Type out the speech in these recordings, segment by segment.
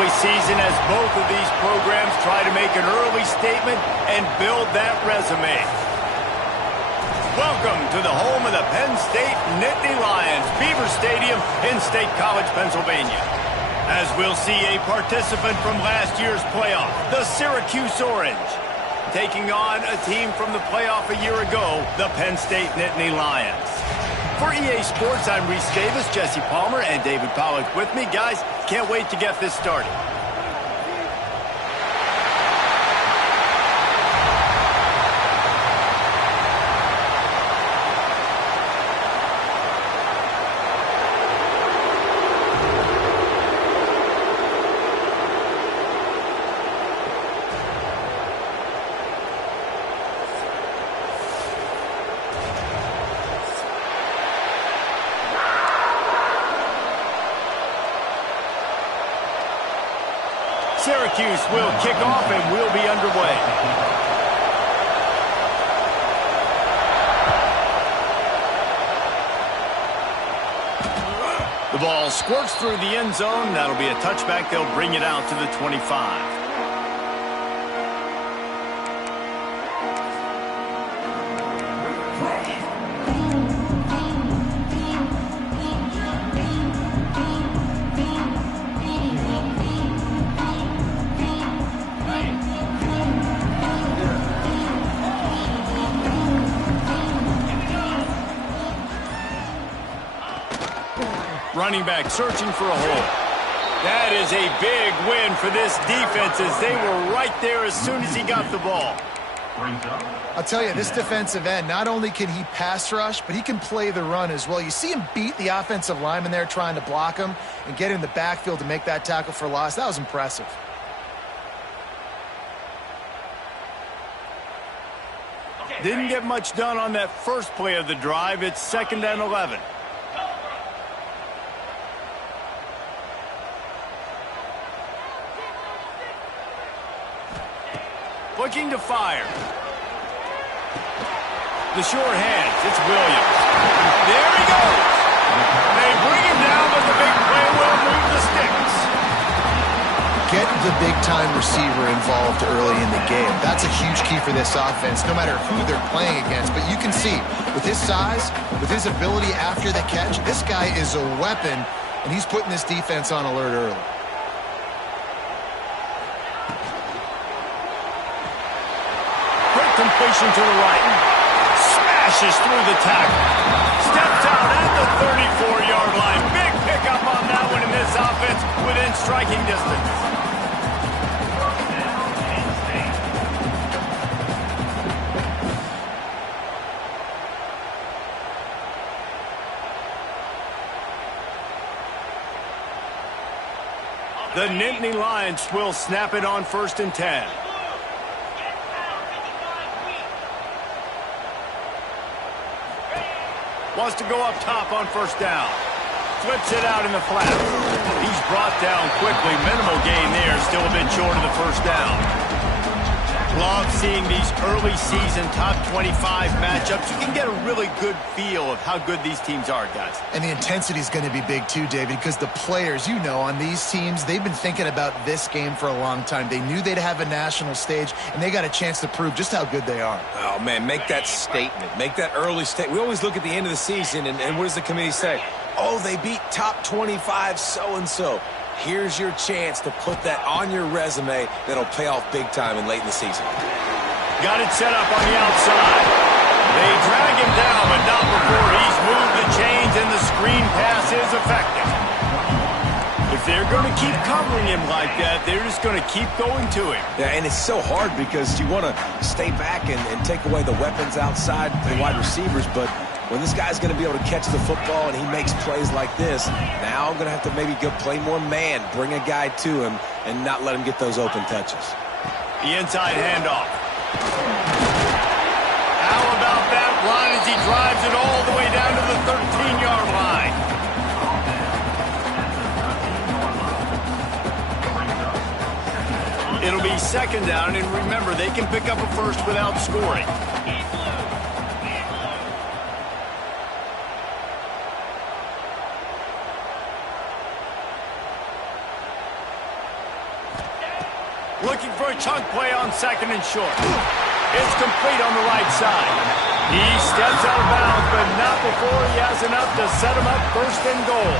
early season as both of these programs try to make an early statement and build that resume. Welcome to the home of the Penn State Nittany Lions, Beaver Stadium in State College, Pennsylvania. As we'll see a participant from last year's playoff, the Syracuse Orange, taking on a team from the playoff a year ago, the Penn State Nittany Lions. For EA Sports, I'm Reese Davis, Jesse Palmer, and David Pollack with me. Guys, can't wait to get this started. Syracuse will kick off and we'll be underway. The ball squirts through the end zone. That'll be a touchback. They'll bring it out to the 25. Running back searching for a hole. That is a big win for this defense as they were right there as soon as he got the ball. I'll tell you, this defensive end, not only can he pass rush, but he can play the run as well. You see him beat the offensive lineman there trying to block him and get in the backfield to make that tackle for loss. That was impressive. Didn't get much done on that first play of the drive. It's 2nd and 11. Looking to fire. The short hands. It's Williams. There he goes. They bring him down, but the big play will move the sticks. Get the big-time receiver involved early in the game. That's a huge key for this offense, no matter who they're playing against. But you can see, with his size, with his ability after the catch, this guy is a weapon, and he's putting this defense on alert early. Completion to the right. Smashes through the tackle. Steps out at the 34-yard line. Big pickup on that one in this offense within striking distance. The Nittany Lions will snap it on 1st and 10. Wants to go up top on 1st down. Flips it out in the flat. He's brought down quickly. Minimal gain there. Still a bit short of the 1st down. Love seeing these early season top 25 matchups. You can get a really good feel of how good these teams are, guys. And the intensity is going to be big too, David, because the players, you know, on these teams, they've been thinking about this game for a long time. They knew they'd have a national stage, and they got a chance to prove just how good they are. Oh, man, make that statement. Make that early statement. We always look at the end of the season, and what does the committee say? Oh, they beat top 25 so-and-so. Here's your chance to put that on your resume that'll pay off big time and late in the season. Got it set up on the outside. They drag him down, but not before he's moved the chains and the screen pass is effective. If they're going to keep covering him like that, they're just going to keep going to him. Yeah, and it's so hard because you want to stay back and take away the weapons outside the wide receivers, but when this guy's going to be able to catch the football and he makes plays like this, now I'm going to have to maybe go play more man, bring a guy to him, and not let him get those open touches. The inside handoff. How about that run as he drives it all the way down to the 13-yard line? It'll be 2nd down, and remember, they can pick up a first without scoring. Looking for a chunk play on second and short. It's complete on the right side. He steps out of bounds, but not before he has enough to set him up first and goal.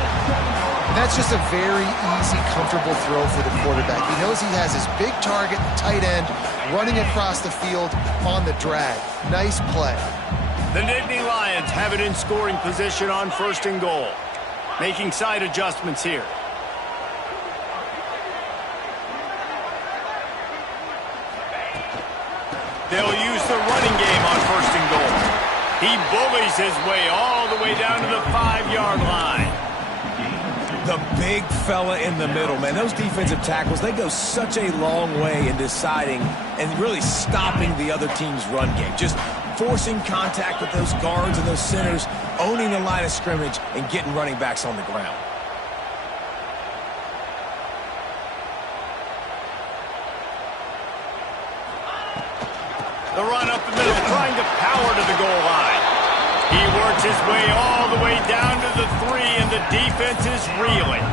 That's just a very easy, comfortable throw for the quarterback. He knows he has his big target, tight end, running across the field on the drag. Nice play. The Nittany Lions have it in scoring position on first and goal. Making side adjustments here. They'll use the running game on first and goal. He bullies his way all the way down to the 5-yard line. The big fella in the middle, man. Those defensive tackles, they go such a long way in deciding and really stopping the other team's run game. Just forcing contact with those guards and those centers, owning the line of scrimmage, and getting running backs on the ground. The run up the middle, trying to power to the goal line. He works his way all the way down to the 3, and the defense is reeling.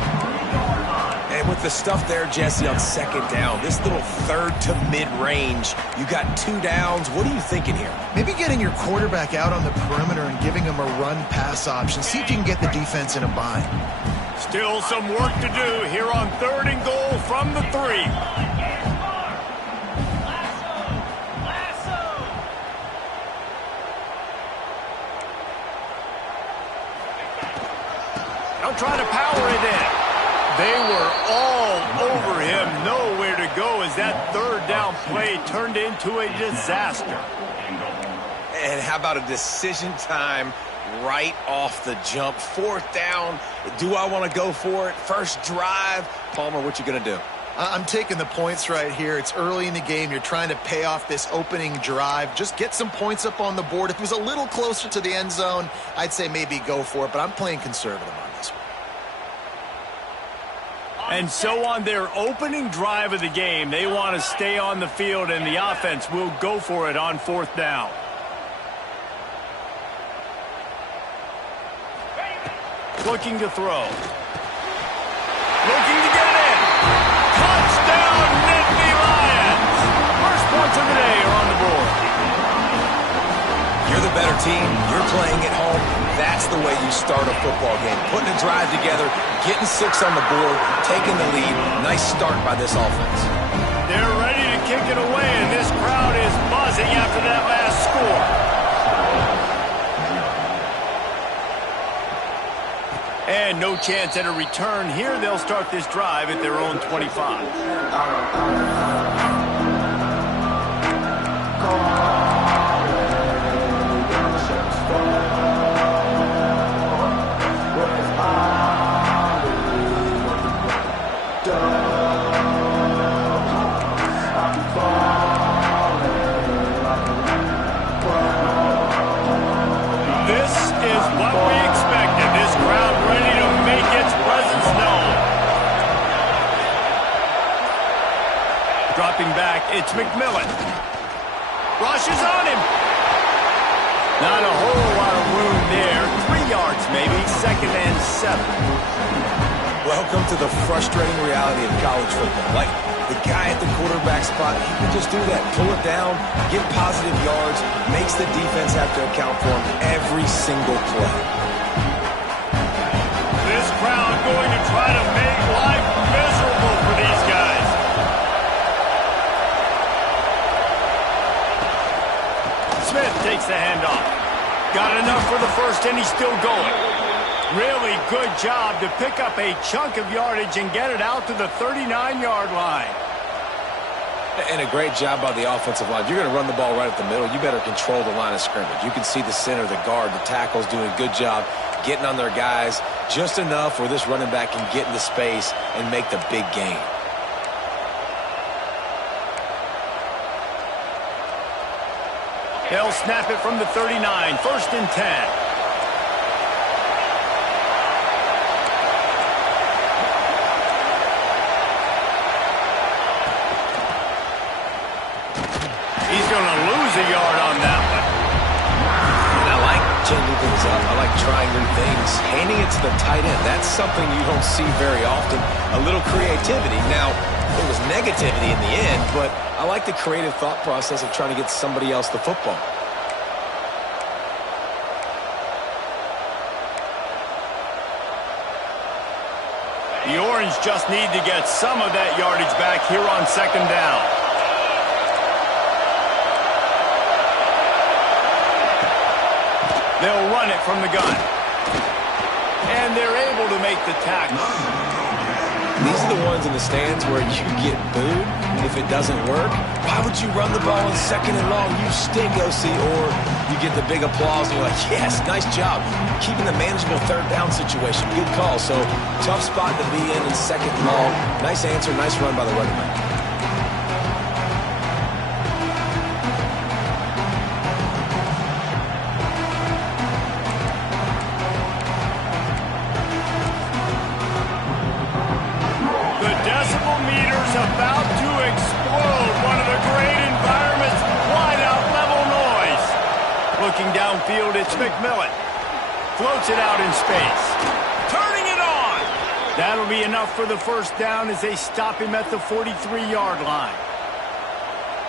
And with the stuff there, Jesse, on second down, this little third to mid-range, you got 2 downs. What are you thinking here? Maybe getting your quarterback out on the perimeter and giving him a run-pass option. See if you can get the defense in a bind. Still some work to do here on third and goal from the 3. Trying to power it in. They were all over him. Nowhere to go as that third down play turned into a disaster. And how about a decision time right off the jump? 4th down. Do I want to go for it? First drive. Palmer, what you going to do? I'm taking the points right here. It's early in the game. You're trying to pay off this opening drive. Just get some points up on the board. If it was a little closer to the end zone, I'd say maybe go for it, but I'm playing conservative on this one. And so on their opening drive of the game, they want to stay on the field, and the offense will go for it on 4th down. Looking to throw. Looking to get it in. Touchdown, Nittany Lions! First points of the day are on the board. You're the better team. You're playing at home. That's the way you start a football game. Putting a drive together, getting 6 on the board, taking the lead. Nice start by this offense. They're ready to kick it away, and this crowd is buzzing after that last score. And no chance at a return here. They'll start this drive at their own 25. Dropping back, it's McMillan. Rushes on him. Not a whole lot of room there. 3 yards maybe, 2nd and 7. Welcome to the frustrating reality of college football. Like, the guy at the quarterback spot, he can just do that. Pull it down, get positive yards, makes the defense have to account for him every single play. This crowd going to try to make life miserable for these guys. Smith takes the handoff. Got enough for the first, and he's still going. Really good job to pick up a chunk of yardage and get it out to the 39-yard line. And a great job by the offensive line. You're going to run the ball right at the middle. You better control the line of scrimmage. You can see the center, the guard, the tackles doing a good job getting on their guys just enough where this running back can get into space and make the big gain. They'll snap it from the 39, 1st and 10. He's going to lose a yard on that one. And I like changing things up. I like trying new things. Handing it to the tight end, that's something you don't see very often. A little creativity. Now, there was negativity in the end, but I like the creative thought process of trying to get somebody else the football. The Orange just need to get some of that yardage back here on second down. They'll run it from the gun. And they're able to make the tackle. These are the ones in the stands where you get booed if it doesn't work. Why would you run the ball on second and long? You stink, OC. Or you get the big applause and you're like, yes, nice job. Keeping the manageable third down situation. Good call. So tough spot to be in second and long. Nice answer, nice run by the running back. About to explode. One of the great environments. Wide out level noise. Looking downfield, it's McMillan. Floats it out in space. Turning it on. That'll be enough for the first down as they stop him at the 43-yard line.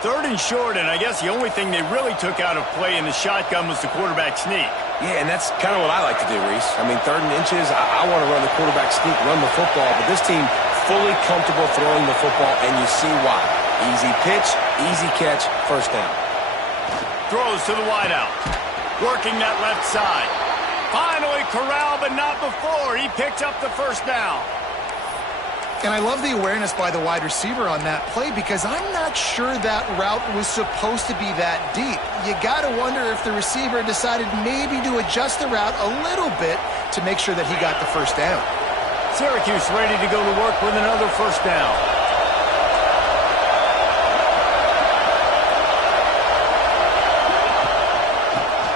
Third and short, and I guess the only thing they really took out of play in the shotgun was the quarterback sneak. Yeah, and that's kind of what I like to do, Reese. I mean, third and inches, I want to run the quarterback sneak, run the football, but this team fully comfortable throwing the football, and you see why. Easy pitch, easy catch, first down. Throws to the wideout. Working that left side. Finally corralled, but not before. He picked up the first down. And I love the awareness by the wide receiver on that play because I'm not sure that route was supposed to be that deep. You got to wonder if the receiver decided maybe to adjust the route a little bit to make sure that he got the first down. Syracuse ready to go to work with another first down.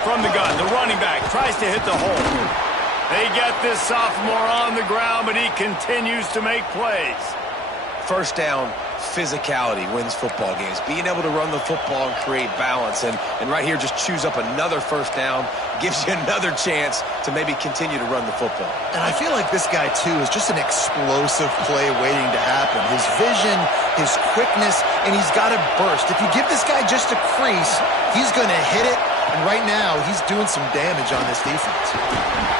From the gun, the running back tries to hit the hole. They get this sophomore on the ground, but he continues to make plays. First down, physicality wins football games. Being able to run the football and create balance. And right here, just choose up another first down. Gives you another chance to maybe continue to run the football. And I feel like this guy, too, is just an explosive play waiting to happen. His vision, his quickness, and he's got a burst. If you give this guy just a crease, he's going to hit it. And right now, he's doing some damage on this defense.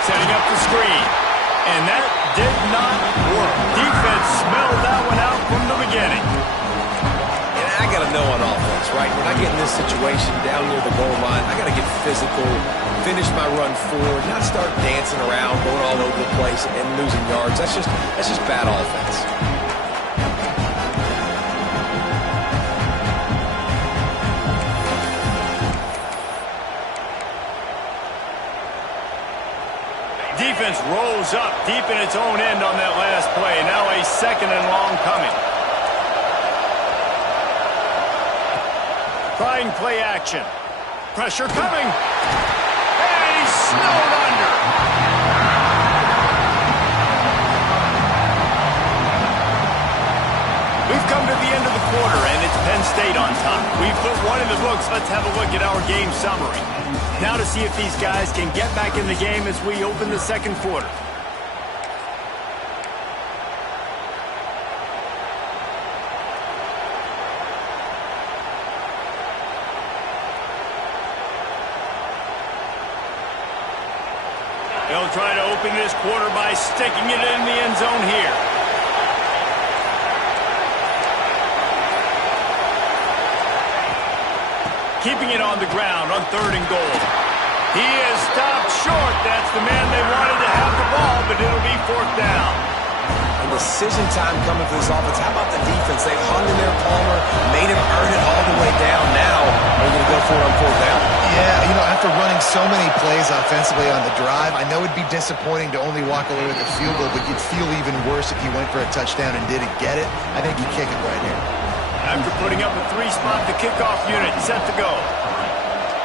Setting up the screen. And that did not work. Defense smelled that one out from the beginning. And I got to know on offense, right? When I get in this situation down near the goal line, I got to get physical, finish my run forward, not start dancing around, going all over the place and losing yards. That's just bad offense. Defense rolls up deep in its own end on that last play. Now a second and long coming. Trying play action. Pressure coming. And he's snowed under. We've come to the end of the quarter, and it's Penn State on top. We've put one in the books. Let's have a look at our game summary. Now to see if these guys can get back in the game as we open the second quarter. They'll try to open this quarter by sticking it in the end zone here. Keeping it on the ground on third and goal. He is stopped short. That's the man they wanted to have the ball, but it'll be fourth down. And decision time coming for this offense. How about the defense? They've hung in there, Palmer, made him earn it all the way down. Now they're going to go for it on fourth down. Yeah, you know, after running so many plays offensively on the drive, I know it'd be disappointing to only walk away with a field goal, but you'd feel even worse if you went for a touchdown and didn't get it. I think you kick it right here. After putting up a three-spot, the kickoff unit set to go.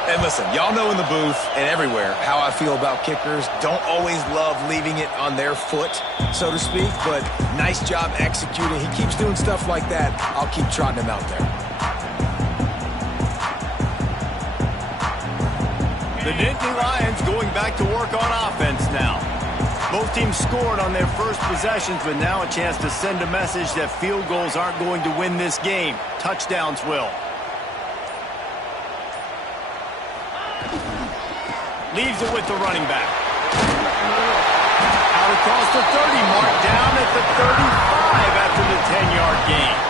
And listen, y'all know in the booth and everywhere how I feel about kickers. Don't always love leaving it on their foot, so to speak, but nice job executing. He keeps doing stuff like that. I'll keep trotting him out there. The Nittany Lions going back to work on offense now. Both teams scored on their first possessions, but now a chance to send a message that field goals aren't going to win this game. Touchdowns will. Leaves it with the running back. Out across the 30, marked down at the 35 after the 10-yard gain.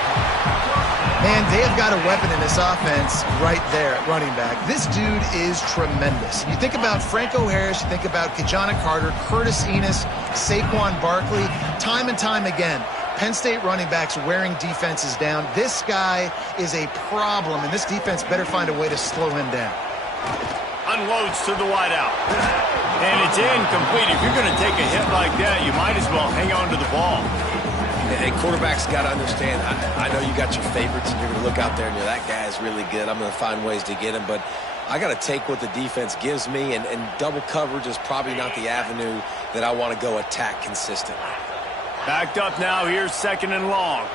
Man, they have got a weapon in this offense right there at running back. This dude is tremendous. You think about Franco Harris, you think about Kajana Carter, Curtis Enos, Saquon Barkley, time and time again. Penn State running backs wearing defenses down. This guy is a problem, and this defense better find a way to slow him down. Unloads to the wideout. And it's incomplete. If you're going to take a hit like that, you might as well hang on to the ball. And quarterbacks got to understand, I know you got your favorites, and you're going to look out there and you're, that guy is really good. I'm going to find ways to get him, but I got to take what the defense gives me, and double coverage is probably not the avenue that I want to go attack consistently. Backed up now. Here's 2nd and long.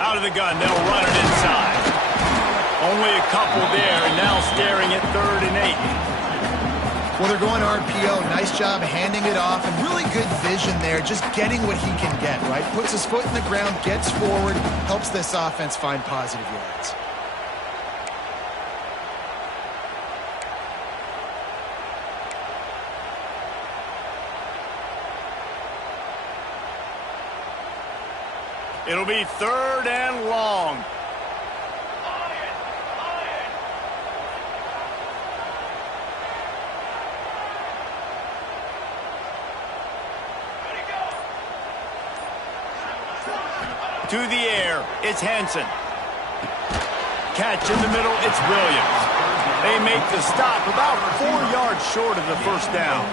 Out of the gun, they'll run it inside. Only a couple there, and now staring at 3rd and 8. Well, they're going RPO. Nice job handing it off, and really good vision there, just getting what he can get, right? Puts his foot in the ground, gets forward, helps this offense find positive yards. It'll be 3rd and long. To the air, it's Hansen. Catch in the middle, it's Williams. They make the stop about 4 yards short of the first down.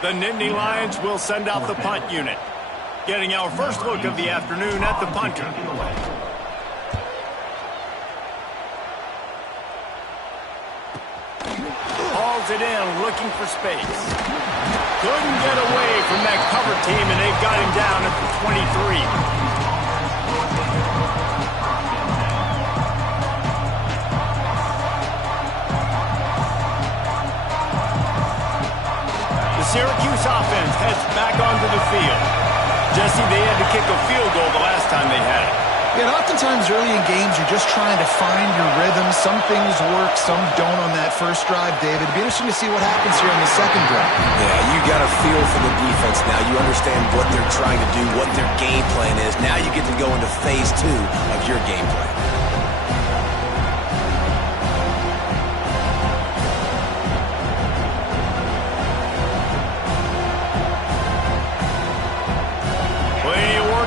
The Nittany Lions will send out the punt unit. Getting our first look of the afternoon at the punter. Hauls it in, looking for space. Couldn't get away from that cover team, and they've got him down at the 23. Syracuse offense heads back onto the field. Jesse, they had to kick a field goal the last time they had it. Yeah, and oftentimes early in games, you're just trying to find your rhythm. Some things work, some don't on that first drive, David. It'd be interesting to see what happens here on the second drive. Yeah, you got a feel for the defense now. You understand what they're trying to do, what their game plan is. Now you get to go into phase 2 of your game plan.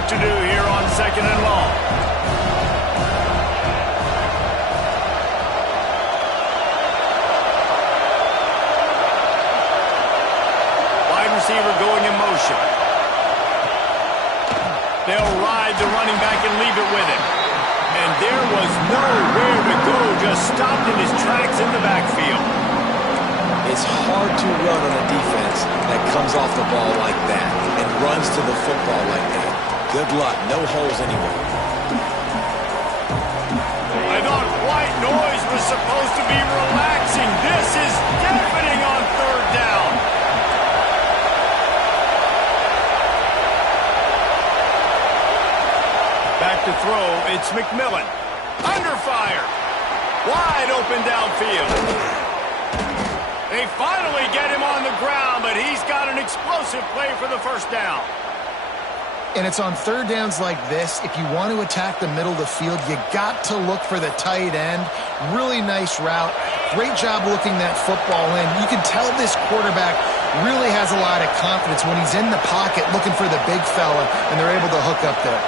To do here on 2nd and long. Wide receiver going in motion. They'll ride the running back and leave it with him. And there was nowhere to go, just stopped in his tracks in the backfield. It's hard to run on a defense that comes off the ball like that and runs to the football like that. Good luck. No holes anywhere. I thought white noise was supposed to be relaxing. This is deafening on 3rd down. Back to throw. It's McMillan. Under fire. Wide open downfield. They finally get him on the ground, but he's got an explosive play for the first down. And it's on 3rd downs like this. If you want to attack the middle of the field, you got to look for the tight end. Really nice route. Great job looking that football in. You can tell this quarterback really has a lot of confidence when he's in the pocket looking for the big fella, and they're able to hook up there.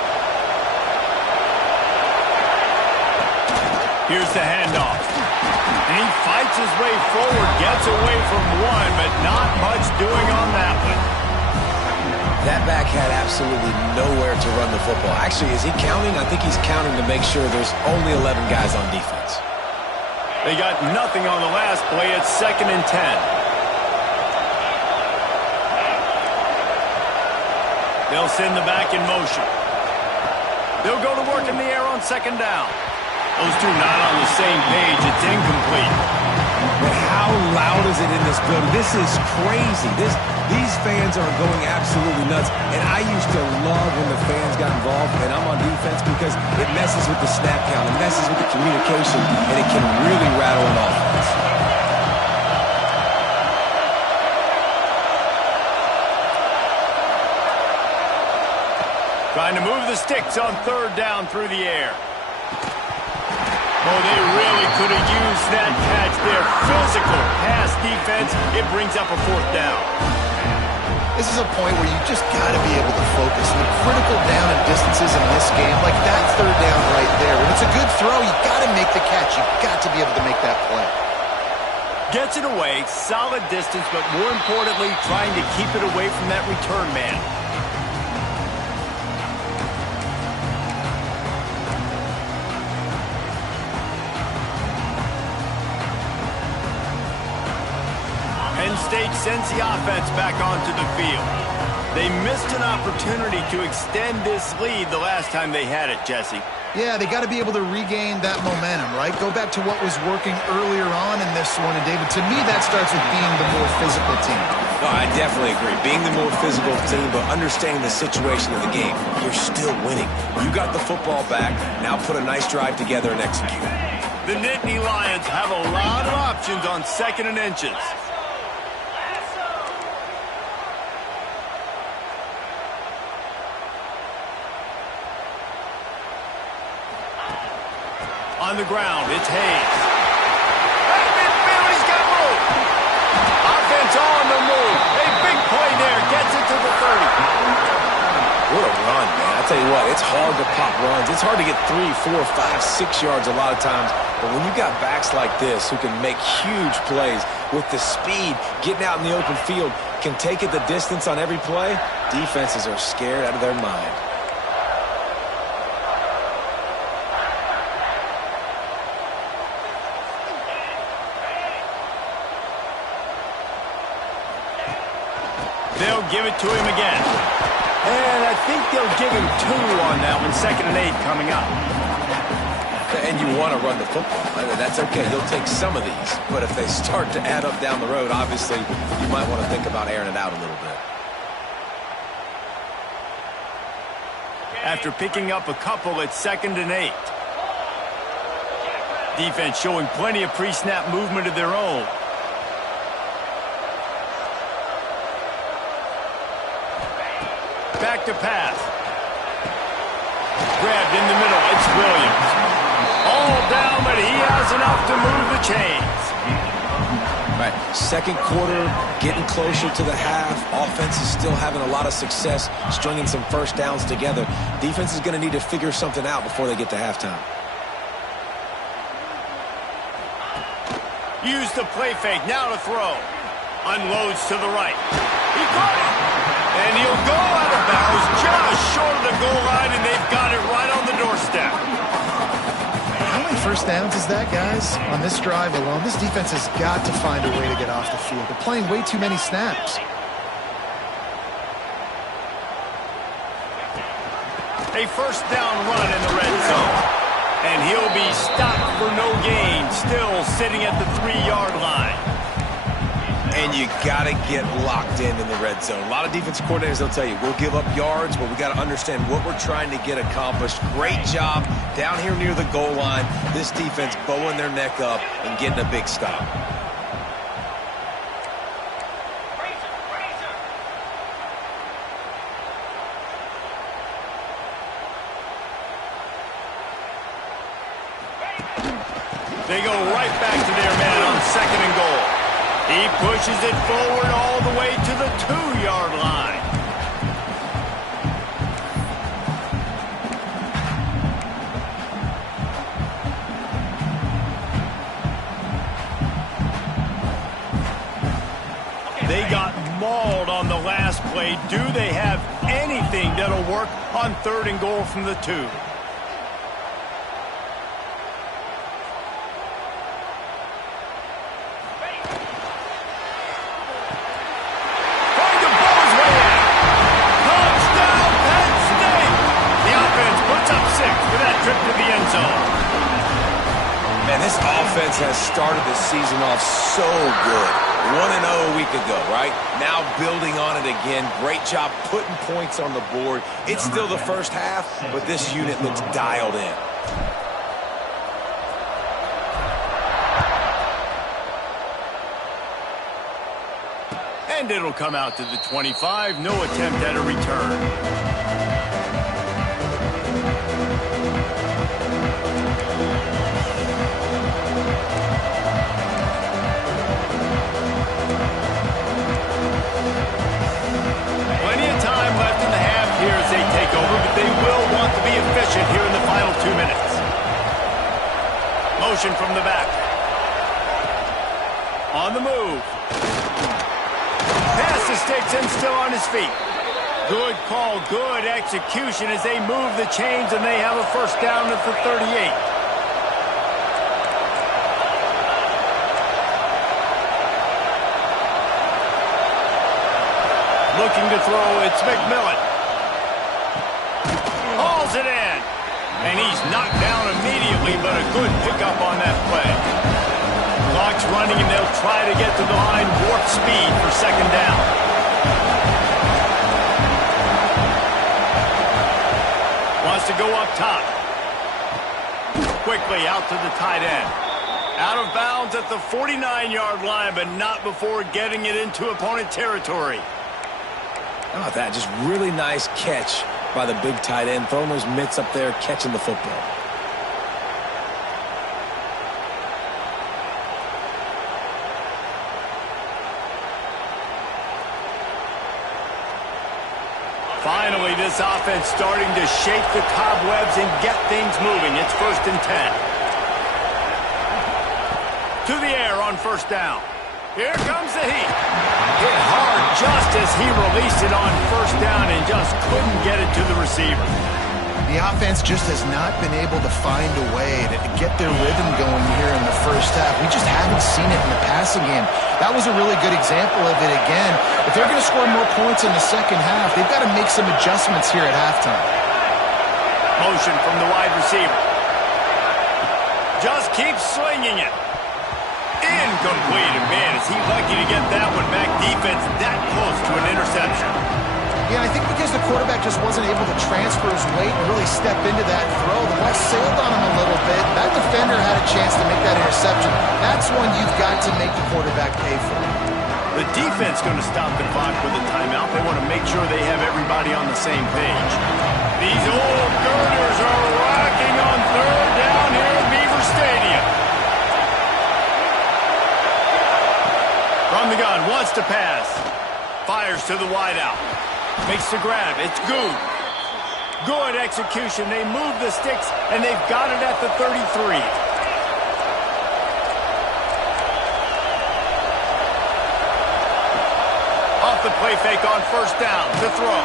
Here's the handoff. And he fights his way forward, gets away from one, but not much doing on that one. That back had absolutely nowhere to run the football. Actually, is he counting? I think he's counting to make sure there's only 11 guys on defense. They got nothing on the last play. It's 2nd and 10. They'll send the back in motion. They'll go to work in the air on second down. Those two not on the same page. It's incomplete. But how loud is it in this building? This is crazy. These fans are going absolutely nuts. And I used to love when the fans got involved, and I'm on defense because it messes with the snap count, it messes with the communication, and it can really rattle an offense. Trying to move the sticks on third down through the air. Oh, they really could have used that catch there. Physical pass defense. It brings up a fourth down. This is a point where you just got to be able to focus. The critical down and distances in this game, like that third down right there. When it's a good throw, you got to make the catch. You got to be able to make that play. Gets it away, solid distance, but more importantly, trying to keep it away from that return man. Penn State sends the offense back onto the field. They missed an opportunity to extend this lead the last time they had it, Jesse. Yeah, they got to be able to regain that momentum, right? Go back to what was working earlier on in this one. And, David, to me, that starts with being the more physical team. No, I definitely agree. Being the more physical team, but understanding the situation of the game. You're still winning. You got the football back. Now put a nice drive together and execute. The Nittany Lions have a lot of options on second and inches. On the ground, it's Hayes. He's got room. Offense on the move. A big play there. Gets it to the 30. What a run, man. I tell you what, it's hard to pop runs. It's hard to get 3, 4, 5, 6 yards a lot of times. But when you got backs like this who can make huge plays with the speed, getting out in the open field, can take it the distance on every play, defenses are scared out of their mind. They'll give it to him again. And I think they'll give him 2 on that one. 2nd and 8 coming up. And you want to run the football. I mean, that's okay. You'll take some of these. But if they start to add up down the road, obviously, you might want to think about airing it out a little bit. After picking up a couple, it's 2nd and 8. Defense showing plenty of pre-snap movement of their own. Back to pass. Grabbed in the middle. It's Williams. All down, but he has enough to move the chains. Right. Second quarter, getting closer to the half. Offense is still having a lot of success stringing some first downs together. Defense is going to need to figure something out before they get to halftime. Use the play fake. Now to throw. Unloads to the right. He caught it. And he'll go out of bounds just short of the goal line, and they've got it right on the doorstep. How many first downs is that, guys? On this drive alone, this defense has got to find a way to get off the field. They're playing way too many snaps. A first down run in the red zone. And he'll be stopped for no gain, still sitting at the 3-yard line. And you got to get locked in the red zone. A lot of defensive coordinators, they'll tell you, we'll give up yards, but we got to understand what we're trying to get accomplished. Great job down here near the goal line. This defense bowing their neck up and getting a big stop. They go right back to their man on 2nd and goal. He pushes it forward all the way to the 2-yard line. They got mauled on the last play. Do they have anything that'll work on 3rd and goal from the 2? Up Man, this offense has started the season off so good. 1-0 a week ago, right? Now building on it again. Great job putting points on the board. It's still the first half, but this unit looks dialed in. And it'll come out to the 25. No attempt at a return. But they will want to be efficient here in the final 2 minutes. Motion from the back. On the move. Pass the sticks and still on his feet. Good call, good execution as they move the chains and they have a first down at the 38. Looking to throw, it's McMillan. Hauls it in. And he's knocked down immediately, but a good pickup on that play. Clock's running, and they'll try to get to the line warp speed for second down. Wants to go up top. Quickly out to the tight end. Out of bounds at the 49-yard line, but not before getting it into opponent territory. How about that? Just really nice catch by the big tight end, throwing those mitts up there, catching the football. Finally, this offense starting to shake the cobwebs and get things moving. It's 1st and 10. To the air on first down. Here comes the heat. Hit hard just as he released it on first down and just couldn't get it to the receiver. The offense just has not been able to find a way to get their rhythm going here in the first half. We just haven't seen it in the passing game. That was a really good example of it again. If they're going to score more points in the second half, they've got to make some adjustments here at halftime. Motion from the wide receiver. Just keeps slinging it. Incomplete. And man, is he lucky to get that one back. Defense that close to an interception. Yeah, I think because the quarterback just wasn't able to transfer his weight and really step into that throw, the ball sailed on him a little bit. That defender had a chance to make that interception. That's one you've got to make the quarterback pay for. The defense going to stop the clock with a timeout. They want to make sure they have everybody on the same page. These old girders are rocking on third down here at Beaver Stadium. From the gun, wants to pass. Fires to the wideout. Makes the grab. It's good. Good execution. They move the sticks, and they've got it at the 33. Off the play fake on first down to throw.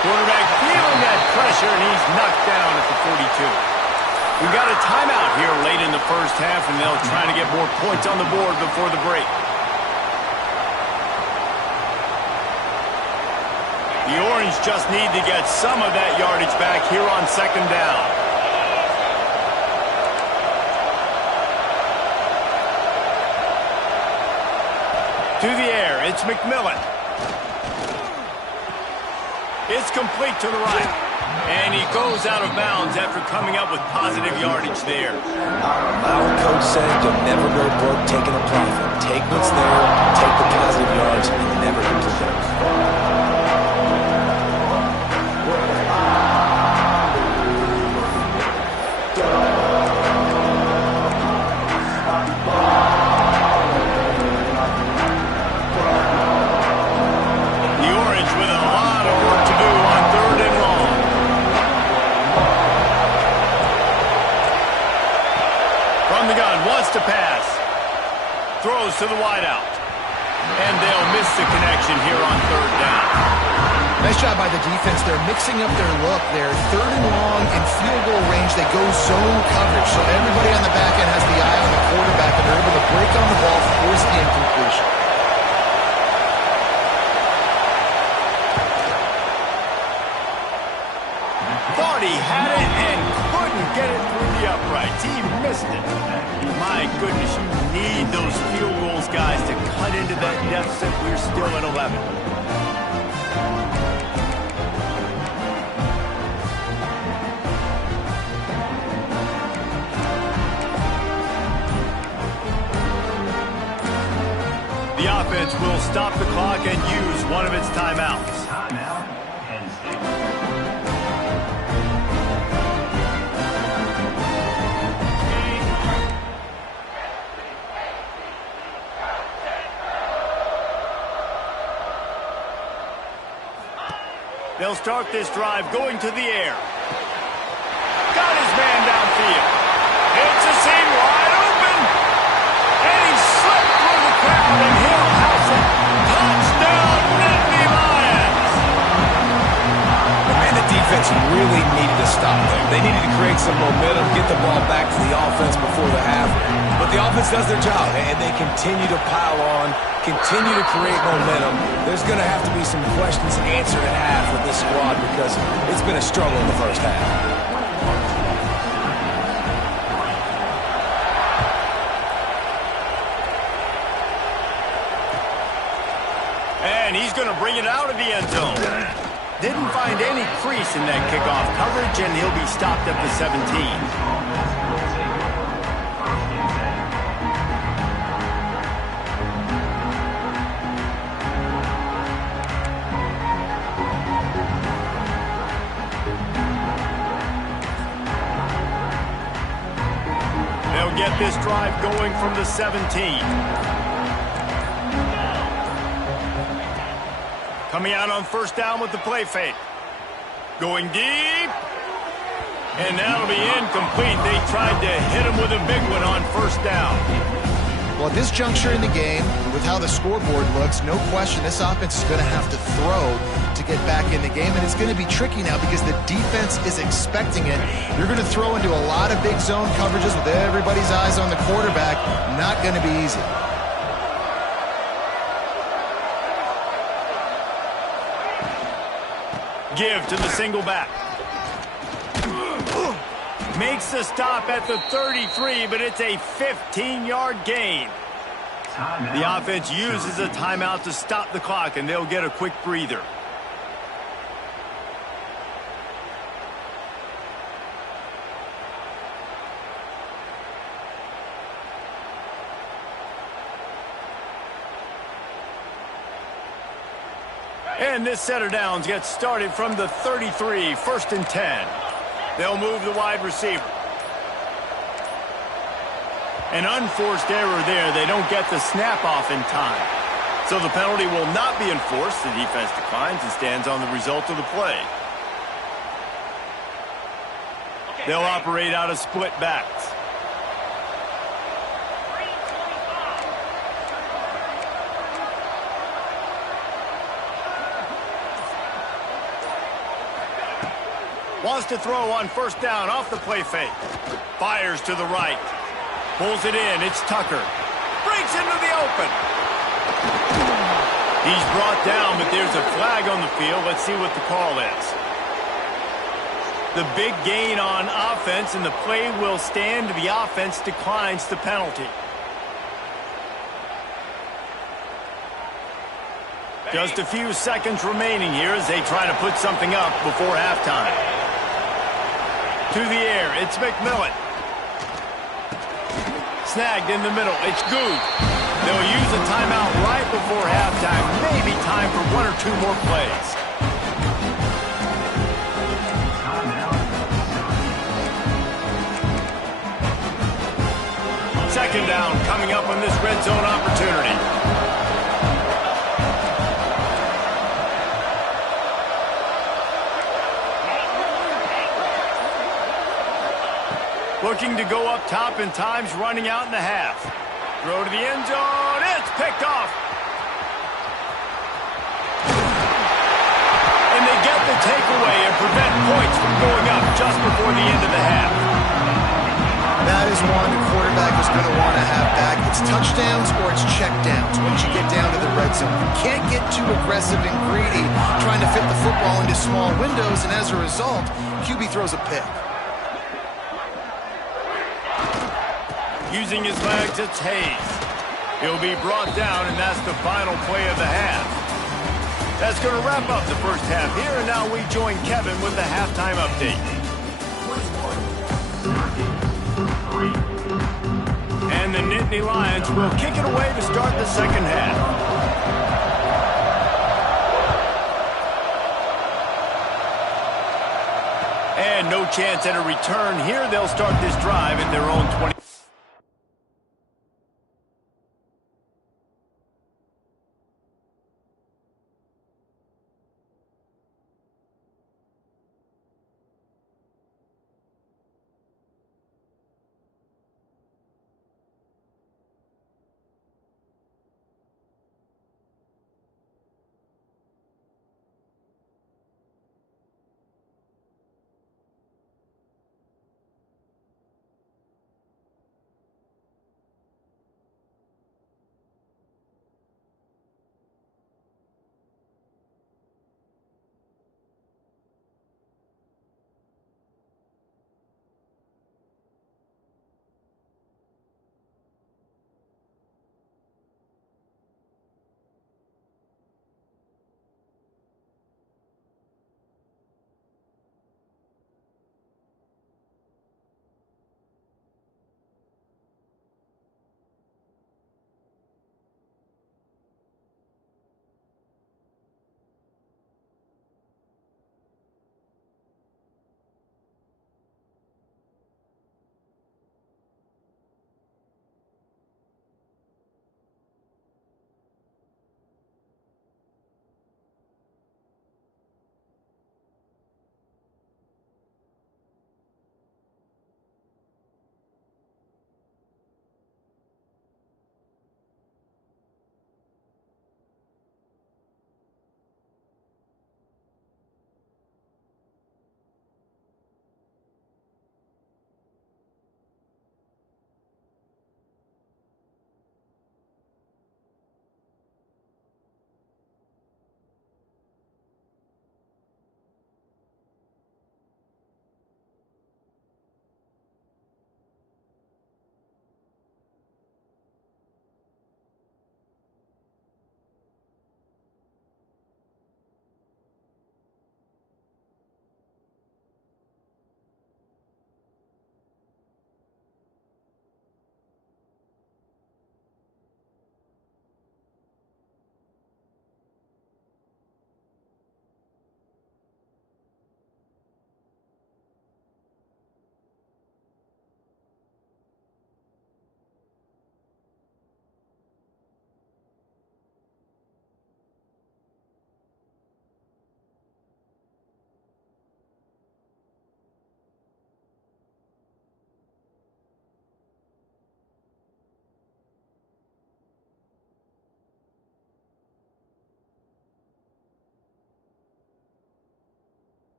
Quarterback feeling that pressure, and he's knocked down at the 42. We've got a timeout here late in the first half, and they'll try to get more points on the board before the break. The Orange just need to get some of that yardage back here on second down. To the air, it's McMillan. It's complete to the right. And he goes out of bounds after coming up with positive yardage there. Our coach said you'll never go broke taking a profit. Take what's there, take the positive yards, and never complete it. To pass. Throws to the wideout. And they'll miss the connection here on third down. Nice job by the defense. They're mixing up their look. They're third and long in field goal range. They go zone coverage. So everybody on the back end has the eye on the quarterback, and they're able to break on the ball, force the incompletion. Thought he had it and couldn't get it through the uprights. He missed it. My goodness, you need those field goals, guys, to cut into that deficit. We're still at 11. The offense will stop the clock and use one of its timeouts. Timeout, Penn State. They'll start this drive going to the air. Got his man downfield. It's a seam wide open. And he slipped through the crowd and he'll house it. Touchdown, Nittany Lions. But man, the defense really needed to stop them. They needed to create some momentum, get the ball back to the offense before the half. But the offense does their job, and they continue to pile on, continue to create momentum. There's going to have to be some questions answered at half with this squad because it's been a struggle in the first half. And he's going to bring it out of the end zone. Didn't find any crease in that kickoff coverage, and he'll be stopped at the 17. They'll get this drive going from the 17. Coming out on first down with the play fake. Going deep. And that'll be incomplete. They tried to hit him with a big one on first down. Well, at this juncture in the game, with how the scoreboard looks, no question this offense is going to have to throw to get back in the game, and it's going to be tricky now because the defense is expecting it. You're going to throw into a lot of big zone coverages with everybody's eyes on the quarterback. Not going to be easy. Give to the single back. Makes the stop at the 33, but it's a 15-yard gain. The offense uses a timeout to stop the clock, and they'll get a quick breather. And this set of downs gets started from the 33, 1st and 10. They'll move the wide receiver. An unforced error there. They don't get the snap off in time. So the penalty will not be enforced. The defense declines and stands on the result of the play. They'll operate out of split backs. Wants to throw on first down off the play fake. Fires to the right. Pulls it in. It's Tucker. Breaks into the open. He's brought down, but there's a flag on the field. Let's see what the call is. The big gain on offense, and the play will stand. The offense declines the penalty. Just a few seconds remaining here as they try to put something up before halftime. To the air, it's McMillan. Snagged in the middle, it's Good. They'll use a timeout right before halftime. Maybe time for one or two more plays. Second down coming up on this red zone opportunity. Looking to go up top, and time's running out in the half. Throw to the end zone. It's picked off. And they get the takeaway and prevent points from going up just before the end of the half. That is one the quarterback is going to want to have back. It's touchdowns or it's checkdowns once you get down to the red zone. You can't get too aggressive and greedy trying to fit the football into small windows, and as a result, QB throws a pick. Using his legs, it's Hayes. He'll be brought down, and that's the final play of the half. That's going to wrap up the first half here, and now we join Kevin with the halftime update. And the Nittany Lions will kick it away to start the second half. And no chance at a return here. They'll start this drive at their own 20.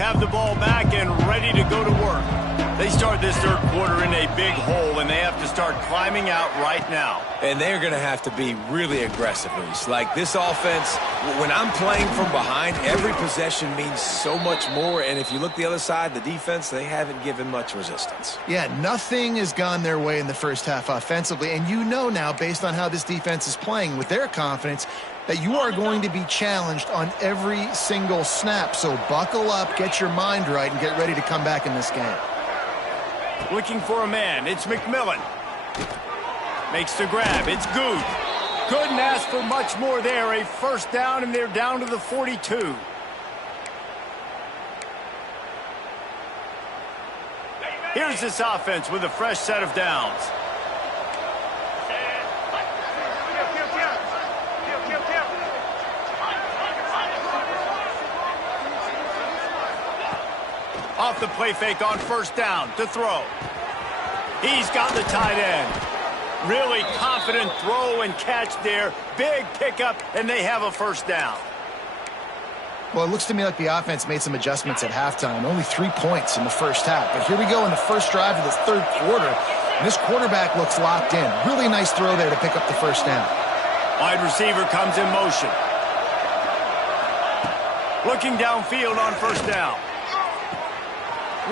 Have the ball back and ready to go to work. They start this third quarter in a big hole, and they have to start climbing out right now. And they're going to have to be really aggressive, Reese. Like this offense, when I'm playing from behind, every possession means so much more. And if you look the other side, the defense, they haven't given much resistance. Yeah, nothing has gone their way in the first half offensively. And you know now, based on how this defense is playing with their confidence, that you are going to be challenged on every single snap. So buckle up, get your mind right, and get ready to come back in this game. Looking for a man. It's McMillan. Makes the grab. It's Good. Couldn't ask for much more there. A first down, and they're down to the 42. Here's this offense with a fresh set of downs. off the play fake on first down to throw. He's got the tight end. Really confident throw and catch there. Big pickup, and they have a first down. Well, it looks to me like the offense made some adjustments at halftime. Only 3 points in the first half. But here we go in the first drive of this third quarter. And this quarterback looks locked in. Really nice throw there to pick up the first down. Wide receiver comes in motion. Looking downfield on first down.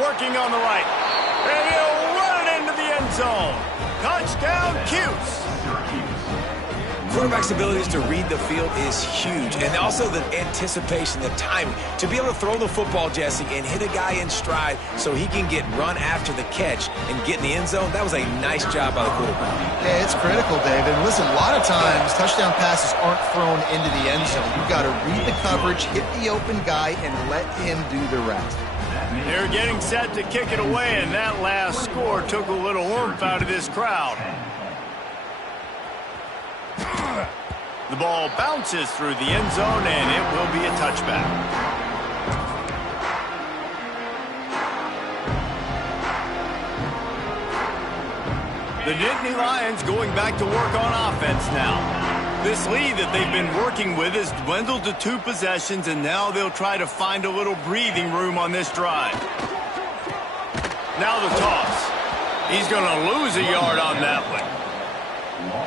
Working on the right. And he'll run it into the end zone. Touchdown, Cuse. Quarterback's abilities to read the field is huge, and also the anticipation, the timing. To be able to throw the football, Jesse, and hit a guy in stride so he can get run after the catch and get in the end zone, that was a nice job by the quarterback. Yeah, it's critical, David. And listen, a lot of times touchdown passes aren't thrown into the end zone. You've got to read the coverage, hit the open guy, and let him do the rest. They're getting set to kick it away, and that last score took a little oomph out of this crowd. The ball bounces through the end zone, and it will be a touchback. The Nittany Lions going back to work on offense now. This lead that they've been working with has dwindled to 2 possessions, and now they'll try to find a little breathing room on this drive. Now the toss. He's going to lose a yard on that one.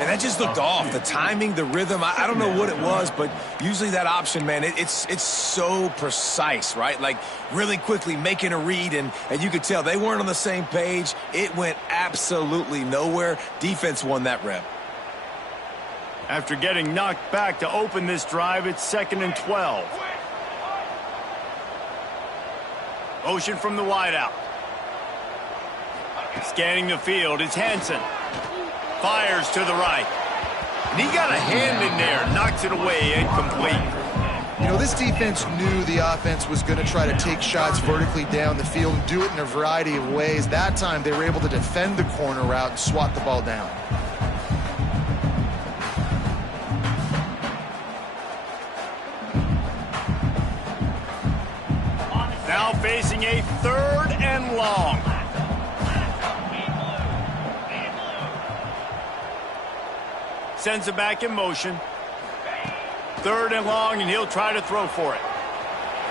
And that just looked off. The timing, the rhythm, I don't know what it was, but usually that option, man, it's so precise, right? Like really quickly making a read, and you could tell they weren't on the same page. It went absolutely nowhere. Defense won that rep. After getting knocked back to open this drive, it's 2nd and 12. Motion from the wideout. Scanning the field, it's Hansen. Fires to the right. And he got a hand in there, knocks it away, incomplete. You know, this defense knew the offense was going to try to take shots vertically down the field and do it in a variety of ways. That time, they were able to defend the corner route and swat the ball down. Now facing a 3rd and long. Sends it back in motion. 3rd and long, and he'll try to throw for it.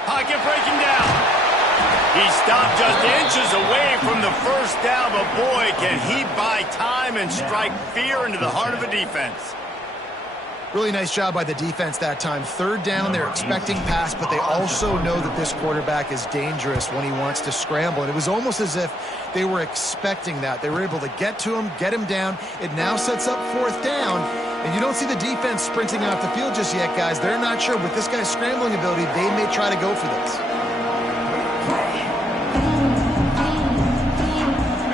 Pocket breaking down. He stopped just inches away from the first down, but boy, can he buy time and strike fear into the heart of a defense. Really nice job by the defense that time. 3rd down, they're expecting pass, but they also know that this quarterback is dangerous when he wants to scramble. And it was almost as if they were expecting that. They were able to get to him, get him down. It now sets up 4th down. And you don't see the defense sprinting off the field just yet, guys. They're not sure. With this guy's scrambling ability, they may try to go for this.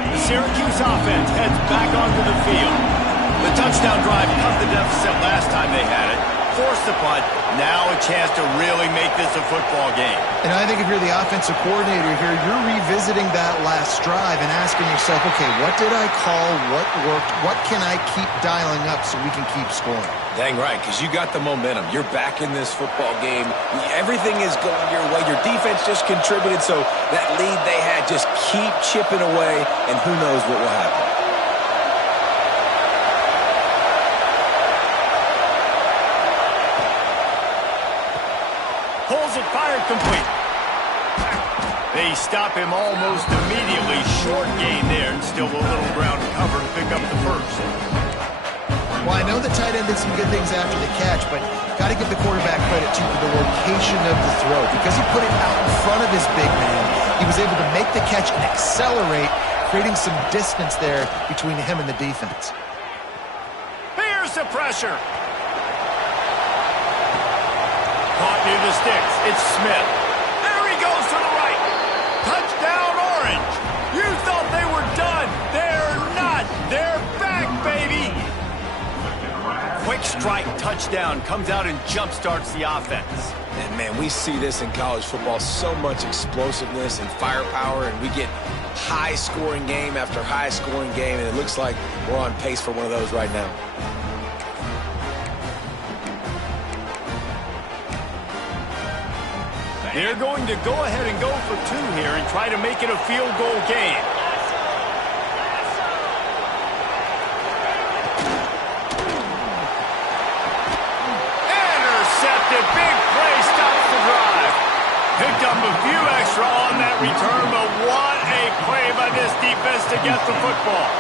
The Syracuse offense heads back onto the field. The touchdown drive cut the deficit last time they had it. Forced the punt. Now a chance to really make this a football game. And I think if you're the offensive coordinator here, you're revisiting that last drive and asking yourself, okay, what did I call? What worked? What can I keep dialing up so we can keep scoring? Dang right, because you got the momentum. You're back in this football game. Everything is going your way. Your defense just contributed, so that lead they had, just keep chipping away, and who knows what will happen. Pulls it, fired, complete. They stop him almost immediately. Short gain there, and still a little ground cover to pick up the first. Well, I know the tight end did some good things after the catch, but got to give the quarterback credit, too, for the location of the throw. Because he put it out in front of his big man, he was able to make the catch and accelerate, creating some distance there between him and the defense. Here's the pressure. Caught near the sticks. It's Smith. There he goes to the right. Touchdown, Orange. You thought they were done. They're not. They're back, baby. Quick strike touchdown comes out and jump-starts the offense. And, man, we see this in college football. So much explosiveness and firepower, and we get high-scoring game after high-scoring game, and it looks like we're on pace for one of those right now. They're going to go ahead and go for 2 here and try to make it a field goal game. Intercepted. Big play. Stops the drive. Picked up a few extra on that return, but what a play by this defense to get the football.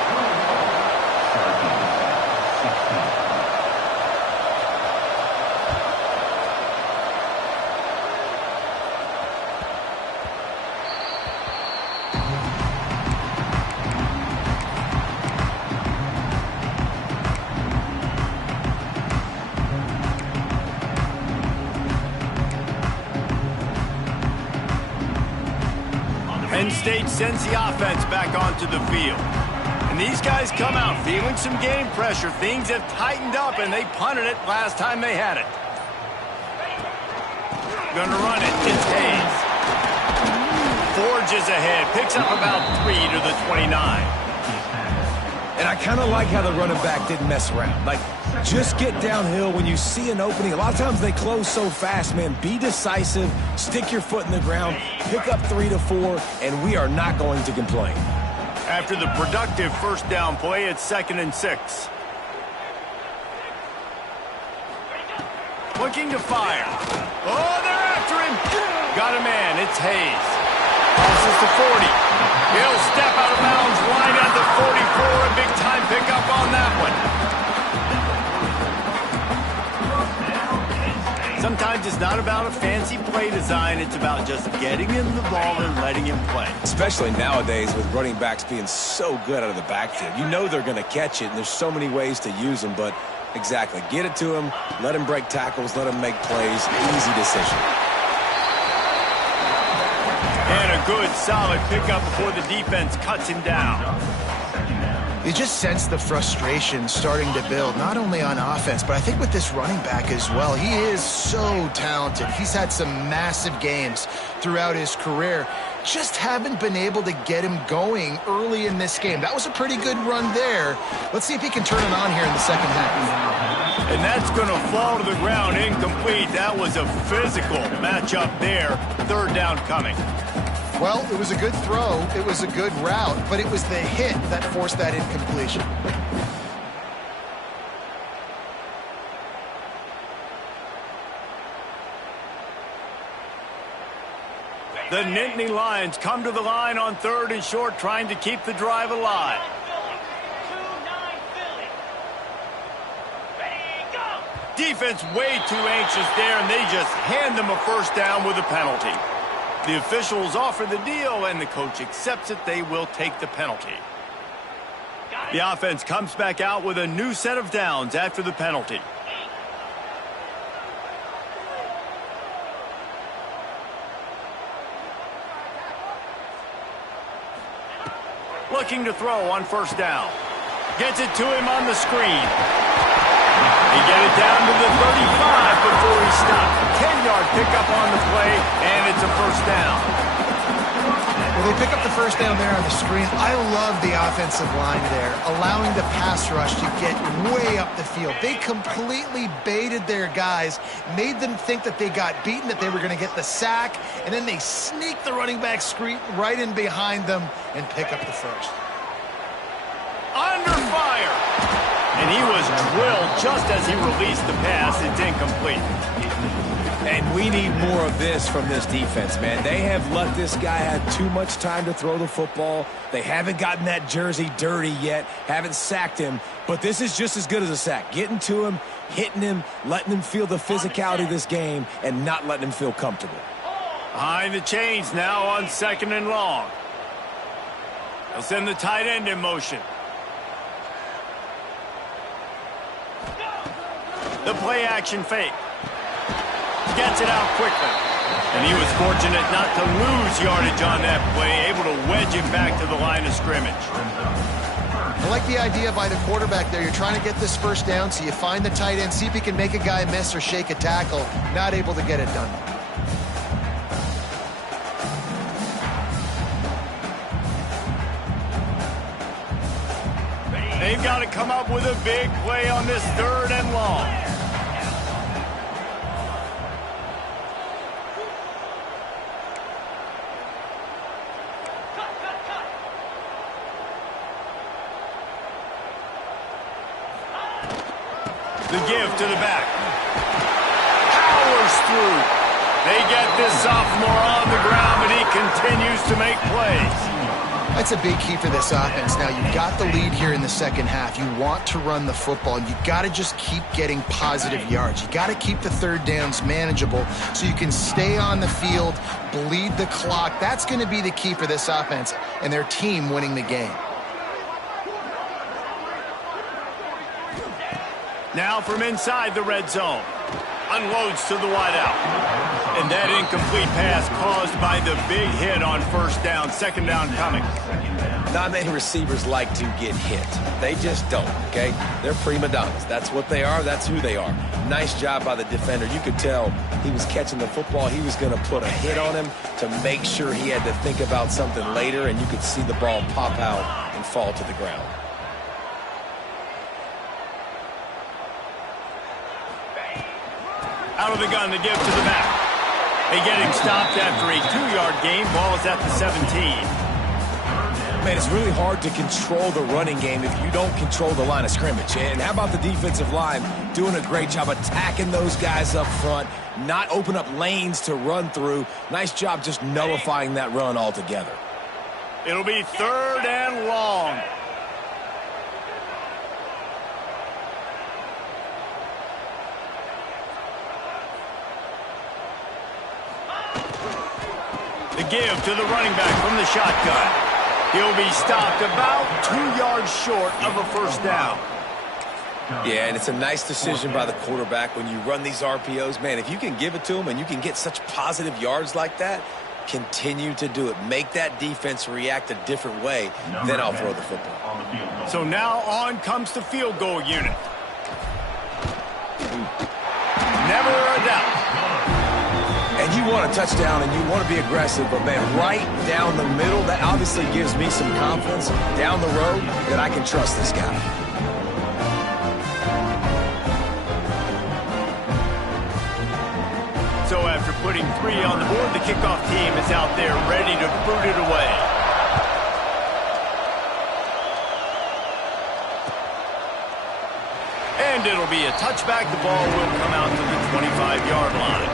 Penn State sends the offense back onto the field. And these guys come out feeling some game pressure. Things have tightened up, and they punted it last time they had it. Gonna run it. It's Hayes. Forges ahead. Picks up about 3 to the 29. And I kind of like how the running back didn't mess around. Like, just get downhill when you see an opening. A lot of times they close so fast, man. Be decisive, stick your foot in the ground, pick up 3 to 4, and we are not going to complain. After the productive first down play, it's 2nd and 6. Looking to fire. Oh, they're after him. Got a man. It's Hayes. Crosses to 40. He'll step out of bounds, line at the 44. A big-time pickup on that one. Sometimes it's not about a fancy play design. It's about just getting him the ball and letting him play. Especially nowadays with running backs being so good out of the backfield. You know they're going to catch it, and there's so many ways to use them. But exactly, get it to him, let him break tackles, let him make plays. Easy decision. And a good, solid pickup before the defense cuts him down. You just sense the frustration starting to build, not only on offense, but I think with this running back as well. He is so talented. He's had some massive games throughout his career. Just haven't been able to get him going early in this game. That was a pretty good run there. Let's see if he can turn it on here in the second half. And that's going to fall to the ground incomplete. That was a physical matchup there. 3rd down coming. Well, it was a good throw, it was a good route, but it was the hit that forced that incompletion. The Nittany Lions come to the line on 3rd and short, trying to keep the drive alive. Defense way too anxious there, and they just hand them a first down with a penalty. The officials offer the deal, and the coach accepts it. They will take the penalty. The offense comes back out with a new set of downs after the penalty. Looking to throw on 1st down. Gets it to him on the screen. He get it down to the 35 before he stopped. 10-yard pickup on the play, and it's a 1st down. Well, they pick up the 1st down there on the screen. I love the offensive line there, allowing the pass rush to get way up the field. They completely baited their guys, made them think that they got beaten, that they were going to get the sack, and then they sneak the running back screen right in behind them and pick up the 1st. Under fire. And he was drilled just as he released the pass. It's incomplete. And we need more of this from this defense, man. They have let this guy have too much time to throw the football. They haven't gotten that jersey dirty yet, haven't sacked him. But this is just as good as a sack. Getting to him, hitting him, letting him feel the physicality of this game, and not letting him feel comfortable. Behind the chains now on 2nd and long. They'll send the tight end in motion. The play-action fake. Gets it out quickly. And he was fortunate not to lose yardage on that play, able to wedge it back to the line of scrimmage. I like the idea by the quarterback there. You're trying to get this 1st down, so you find the tight end, see if he can make a guy miss or shake a tackle. Not able to get it done. They've got to come up with a big play on this 3rd and long. The give to the back. Powers through. They get this sophomore on the ground, but he continues to make plays. That's a big key for this offense. Now, you've got the lead here in the second half. You want to run the football. You've got to just keep getting positive yards. You've got to keep the third downs manageable so you can stay on the field, bleed the clock. That's going to be the key for this offense and their team winning the game. Now from inside the red zone. Unloads to the wideout. And that incomplete pass caused by the big hit on first down. Second down coming. Not many receivers like to get hit. They just don't, okay? They're prima donnas. That's what they are. That's who they are. Nice job by the defender. You could tell he was catching the football. He was going to put a hit on him to make sure he had to think about something later, and you could see the ball pop out and fall to the ground. Out of the gun to give to the back. They get him stopped after a 2-yard gain. Ball is at the 17. Man, it's really hard to control the running game if you don't control the line of scrimmage. And how about the defensive line doing a great job attacking those guys up front, not open up lanes to run through. Nice job just nullifying that run altogether. It'll be 3rd and long. The give to the running back from the shotgun. He'll be stopped about 2 yards short of a first down. Yeah, and it's a nice decision by the quarterback when you run these RPOs. Man, if you can give it to him and you can get such positive yards like that, continue to do it. Make that defense react a different way, then I'll throw the football. So now on comes the field goal unit. Never a doubt. And you want a touchdown and you want to be aggressive, but man, right down the middle, that obviously gives me some confidence down the road that I can trust this guy. So after putting 3 on the board, the kickoff team is out there ready to boot it away. And it'll be a touchback. The ball will come out to the 25-yard line.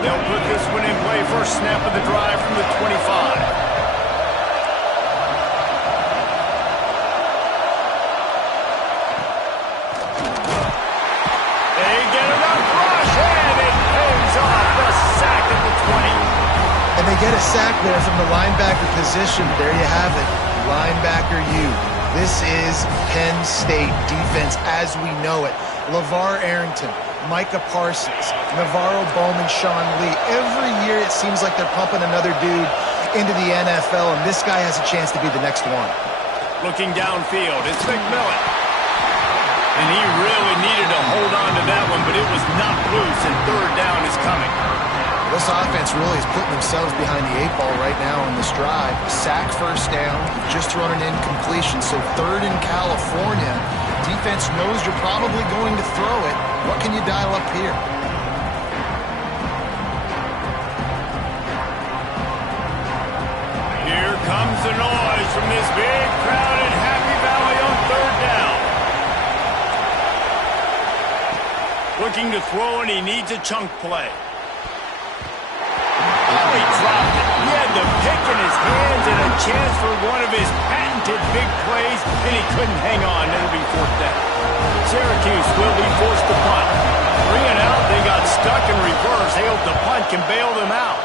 They'll put this one in play. First snap of the drive from the 25. And they get a sack there from the linebacker position. There you have it, linebacker U. This is Penn State defense as we know it. LeVar Arrington, Micah Parsons, Navarro Bowman, Sean Lee. Every year it seems like they're pumping another dude into the NFL, and this guy has a chance to be the next one. Looking downfield, it's McMillan. And he really needed to hold on to that one, but it was knocked loose, and 3rd down is coming. This offense really is putting themselves behind the 8 ball right now on this drive. Sack first down, you've just thrown an incompletion, so 3rd in California. Defense knows you're probably going to throw it. What can you dial up here? Here comes the noise from this big crowd in Happy Valley on 3rd down. Looking to throw, and he needs a chunk play. Oh, he dropped it. He had the pick in his hands and a chance for one of his patented big plays, and he couldn't hang on. It'll be 4th down. Syracuse will be forced to punt. 3 and out, they got stuck in reverse. They hope the punt can bail them out.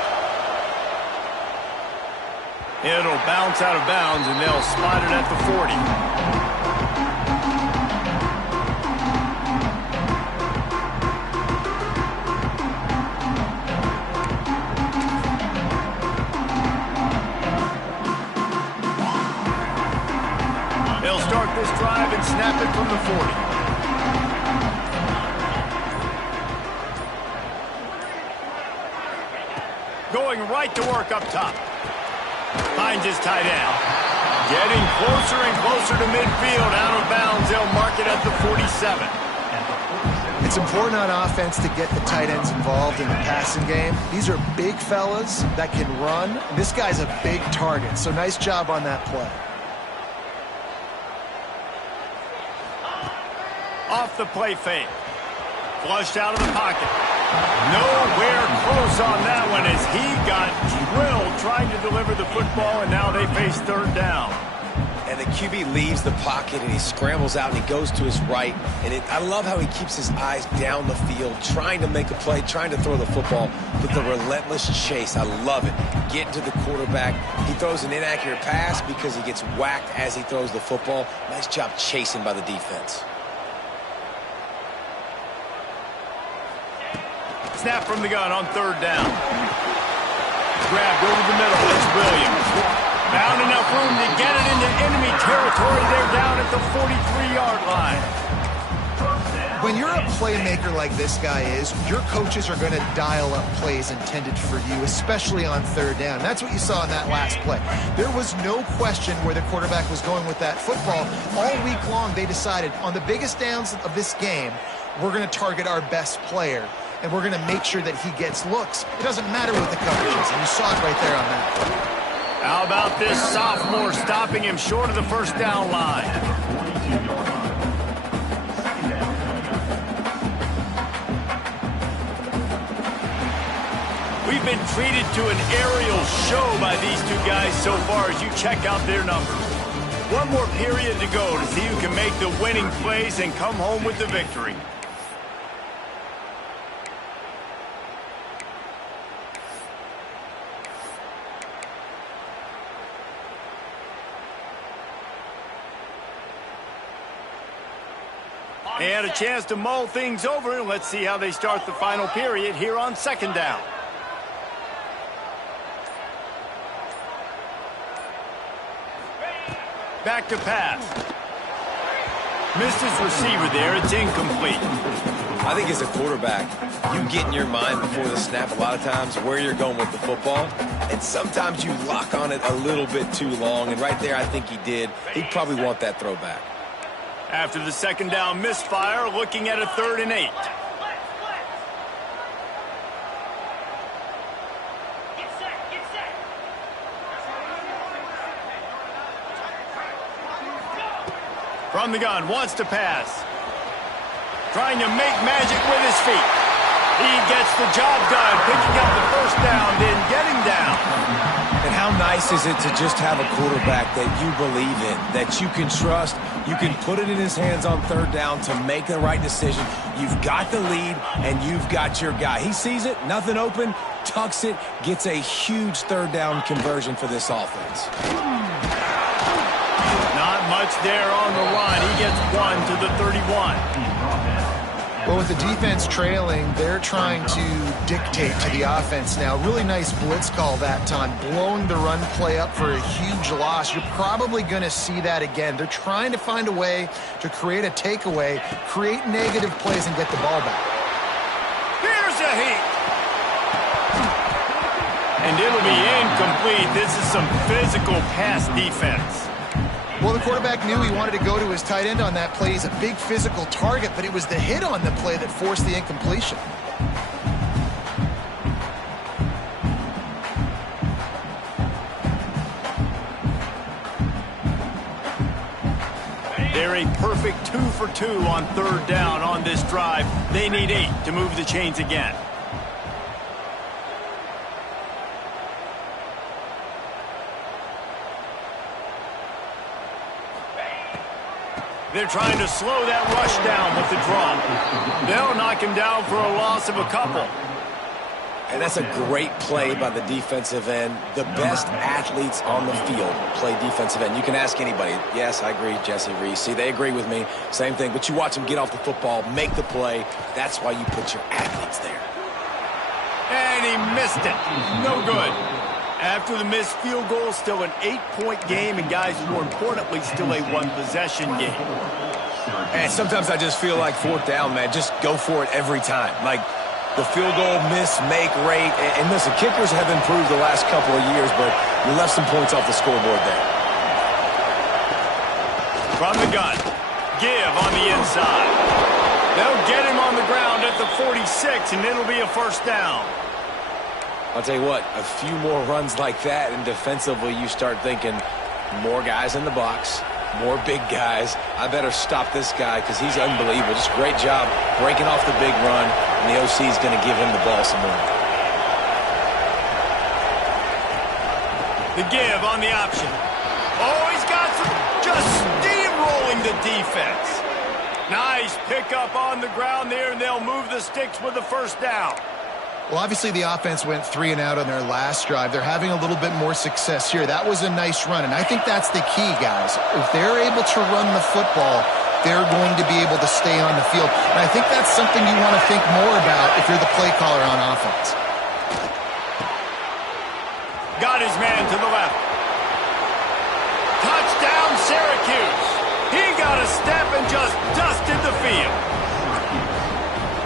It'll bounce out of bounds, and they'll spot it at the 40. This drive and snap it from the 40. Going right to work up top. Finds his tight end. Getting closer and closer to midfield. Out of bounds. They'll mark it at the 47. It's important on offense to get the tight ends involved in the passing game. These are big fellas that can run. This guy's a big target, so nice job on that play. Off the play fake. Flushed out of the pocket. Nowhere close on that one as he got drilled trying to deliver the football, and now they face third down. And the QB leaves the pocket, and he scrambles out, and he goes to his right. And I love how he keeps his eyes down the field, trying to make a play, trying to throw the football, but the relentless chase, I love it. Getting to the quarterback. He throws an inaccurate pass because he gets whacked as he throws the football. Nice job chasing by the defense. Snap from the gun on third down. Grabbed over the middle. It's Williams. Found enough room to get it into enemy territory. They're down at the 43-yard line. When you're a playmaker like this guy is, your coaches are going to dial up plays intended for you, especially on third down. That's what you saw in that last play. There was no question where the quarterback was going with that football. All week long, they decided on the biggest downs of this game, we're going to target our best player, and we're going to make sure that he gets looks. It doesn't matter what the coverage is, and you saw it right there on that play. How about this sophomore stopping him short of the first down line? We've been treated to an aerial show by these two guys so far as you check out their numbers. One more period to go to see who can make the winning plays and come home with the victory. And a chance to mull things over. Let's see how they start the final period here on second down. Back to pass. Missed his receiver there. It's incomplete. I think as a quarterback, you get in your mind before the snap a lot of times where you're going with the football. And sometimes you lock on it a little bit too long. And right there, I think he did. He'd probably want that throwback. After the second down misfire, looking at a 3rd and 8. From the gun, wants to pass. Trying to make magic with his feet. He gets the job done, picking up the first down, then getting down. And how nice is it to just have a quarterback that you believe in, that you can trust, you can put it in his hands on third down to make the right decision. You've got the lead, and you've got your guy. He sees it, nothing open, tucks it, gets a huge third down conversion for this offense. Not much there on the run. He gets one to the 31. Well, with the defense trailing, they're trying to dictate to the offense now. Really nice blitz call that time, blowing the run play up for a huge loss. You're probably going to see that again. They're trying to find a way to create a takeaway, create negative plays, and get the ball back. Here's a heat. And it'll be incomplete. This is some physical pass defense. Well, the quarterback knew he wanted to go to his tight end on that play. He's a big physical target, but it was the hit on the play that forced the incompletion. They're a perfect 2 for 2 on third down on this drive. They need 8 to move the chains again. They're trying to slow that rush down with the draw. They'll knock him down for a loss of a couple. And that's a great play by the defensive end. The best athletes on the field play defensive end. You can ask anybody. Yes, I agree, Jesse Reese. See, they agree with me. Same thing. But you watch them get off the football, make the play. That's why you put your athletes there. And he missed it. No good. After the missed field goal, still an 8-point game, and guys, more importantly, still a 1-possession game. And sometimes I just feel like fourth down, man, just go for it every time. Like the field goal miss, make rate. And listen, kickers have improved the last couple of years, but you left some points off the scoreboard there. From the gun, Give on the inside. They'll get him on the ground at the 46, and it'll be a first down. I'll tell you what, a few more runs like that, and defensively you start thinking more guys in the box, more big guys. I better stop this guy because he's unbelievable. Just a great job breaking off the big run, and the OC is going to give him the ball some more. The give on the option. Oh, he's got some, just steamrolling the defense. Nice pickup on the ground there, and they'll move the sticks with the first down. Well, obviously the offense went 3 and out on their last drive. They're having a little bit more success here. That was a nice run, and I think that's the key, guys. If they're able to run the football, they're going to be able to stay on the field. And I think that's something you want to think more about if you're the play caller on offense. Got his man to the left. Touchdown, Syracuse. He got a step and just dusted the field.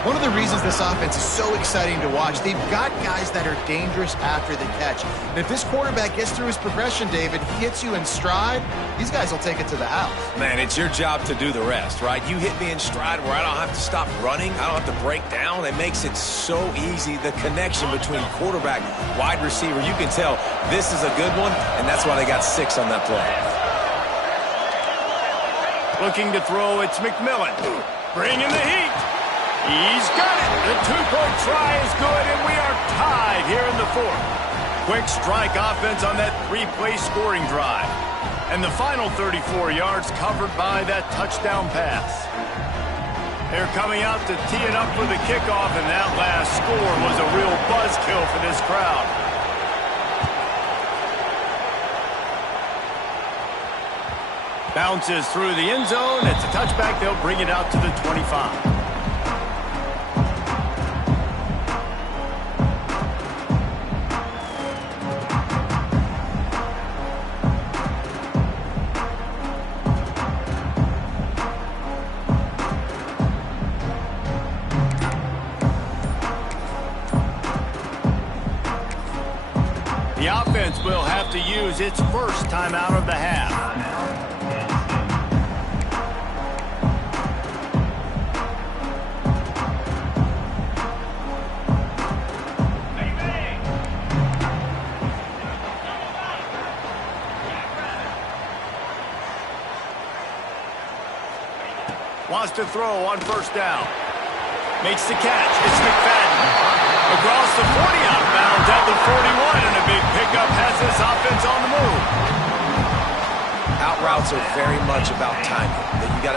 One of the reasons this offense is so exciting to watch, they've got guys that are dangerous after the catch. And if this quarterback gets through his progression, David, he hits you in stride, these guys will take it to the house. Man, it's your job to do the rest, right? You hit me in stride where I don't have to stop running. I don't have to break down. It makes it so easy. The connection between quarterback, wide receiver, you can tell this is a good one, and that's why they got 6 on that play. Looking to throw, it's McMillan. Bringing the heat. He's got it. The 2-point try is good, and we are tied here in the 4th. Quick strike offense on that 3-play scoring drive. And the final 34 yards covered by that touchdown pass. They're coming out to tee it up for the kickoff, and that last score was a real buzzkill for this crowd. Bounces through the end zone. It's a touchback. They'll bring it out to the 25. The offense will have to use its first time out of the half. Wants to throw on first down. Makes the catch. It's McFadden. Across the 40, out of bounds at the 41, and a big pickup has this offense on the move. Out routes are very much about timing.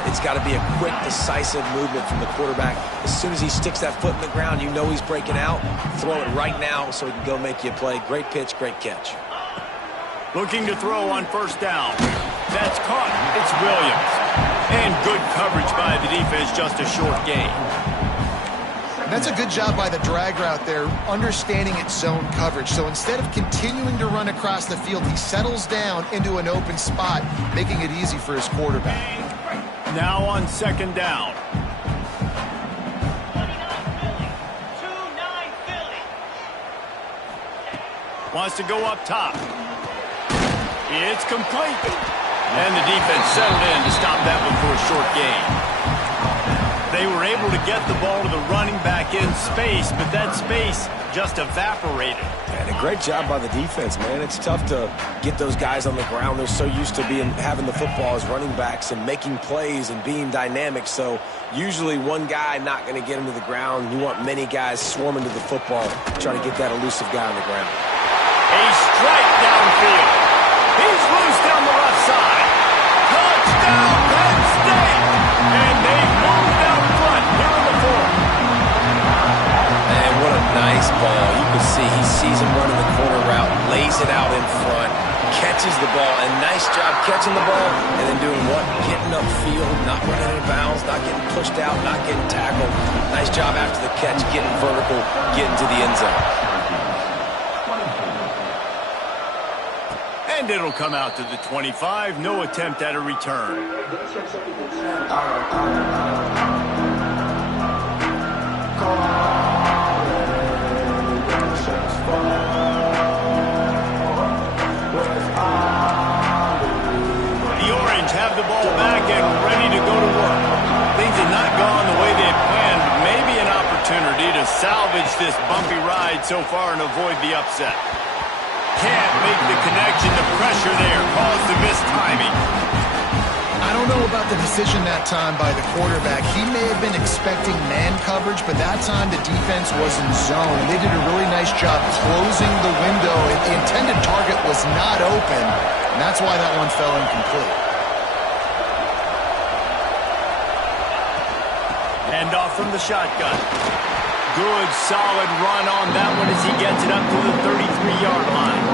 It's got to be a quick, decisive movement from the quarterback. As soon as he sticks that foot in the ground, you know he's breaking out. Throw it right now so he can go make you a play. Great pitch, great catch. Looking to throw on first down. That's caught. It's Williams. And good coverage by the defense, just a short gain. That's a good job by the drag route there, understanding its zone coverage. So instead of continuing to run across the field, he settles down into an open spot, making it easy for his quarterback. Now on second down. Wants to go up top. It's complete. And the defense settled in to stop that one for a short gain. They were able to get the ball to the running back in space, but that space just evaporated. And a great job by the defense, man. It's tough to get those guys on the ground. They're so used to having the football as running backs and making plays and being dynamic. So usually one guy not going to get him to the ground. You want many guys swarming to the football, trying to get that elusive guy on the ground. A strike downfield. He's loose down the left side. Touchdown, Penn State! And they moved out front here in the 4th. And what a nice ball. You can see he sees him running the corner route, lays it out in front, catches the ball, and nice job catching the ball, and then doing what? Getting upfield, not running out of bounds, not getting pushed out, not getting tackled. Nice job after the catch, getting vertical, getting to the end zone. And it'll come out to the 25. No attempt at a return. The Orange have the ball back and ready to go to work. manage this bumpy ride so far and avoid the upset. Can't make the connection. The pressure there caused the missed timing. I don't know about the decision that time by the quarterback. He may have been expecting man coverage, but that time the defense was in zone. They did a really nice job closing the window. The intended target was not open, and that's why that one fell incomplete. Hand off from the shotgun. Good, solid run on that one as he gets it up to the 33-yard line.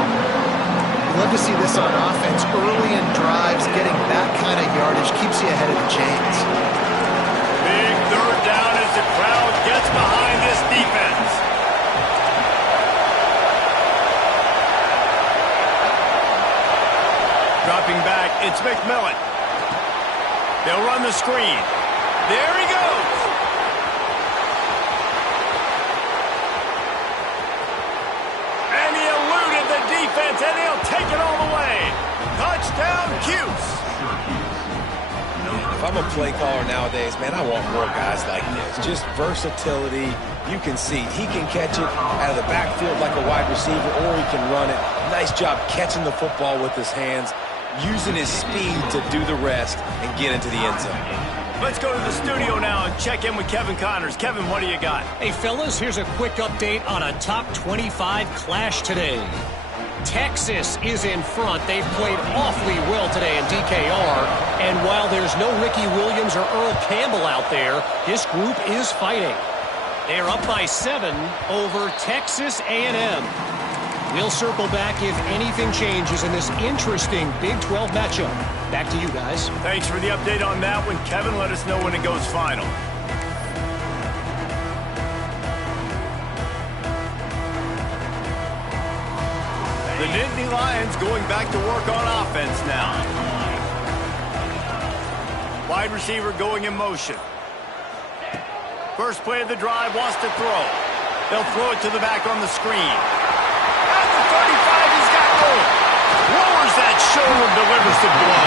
Love to see this on offense. Early in drives, getting that kind of yardage keeps you ahead of the chains. Big third down as the crowd gets behind this defense. Dropping back, it's McMillan. They'll run the screen. There he goes. And he eluded the defense, and he'll take it all the way. Touchdown, Cuse. If I'm a play caller nowadays, man, I want more guys like this. Just versatility. You can see he can catch it out of the backfield like a wide receiver, or he can run it. Nice job catching the football with his hands, using his speed to do the rest and get into the end zone. Let's go to the studio now and check in with Kevin Connors. Kevin, what do you got? Hey, fellas, here's a quick update on a top 25 clash today. Texas is in front. They've played awfully well today in DKR. And while there's no Ricky Williams or Earl Campbell out there, this group is fighting. They're up by 7 over Texas A&M. We'll circle back if anything changes in this interesting Big 12 matchup. Back to you guys. Thanks for the update on that one, Kevin. Let us know when it goes final. The Nittany Lions going back to work on offense now. Wide receiver going in motion. First play of the drive, wants to throw. They'll throw it to the back on the screen. At the 35, he's got room. Lowers that shoulder, delivers the blow.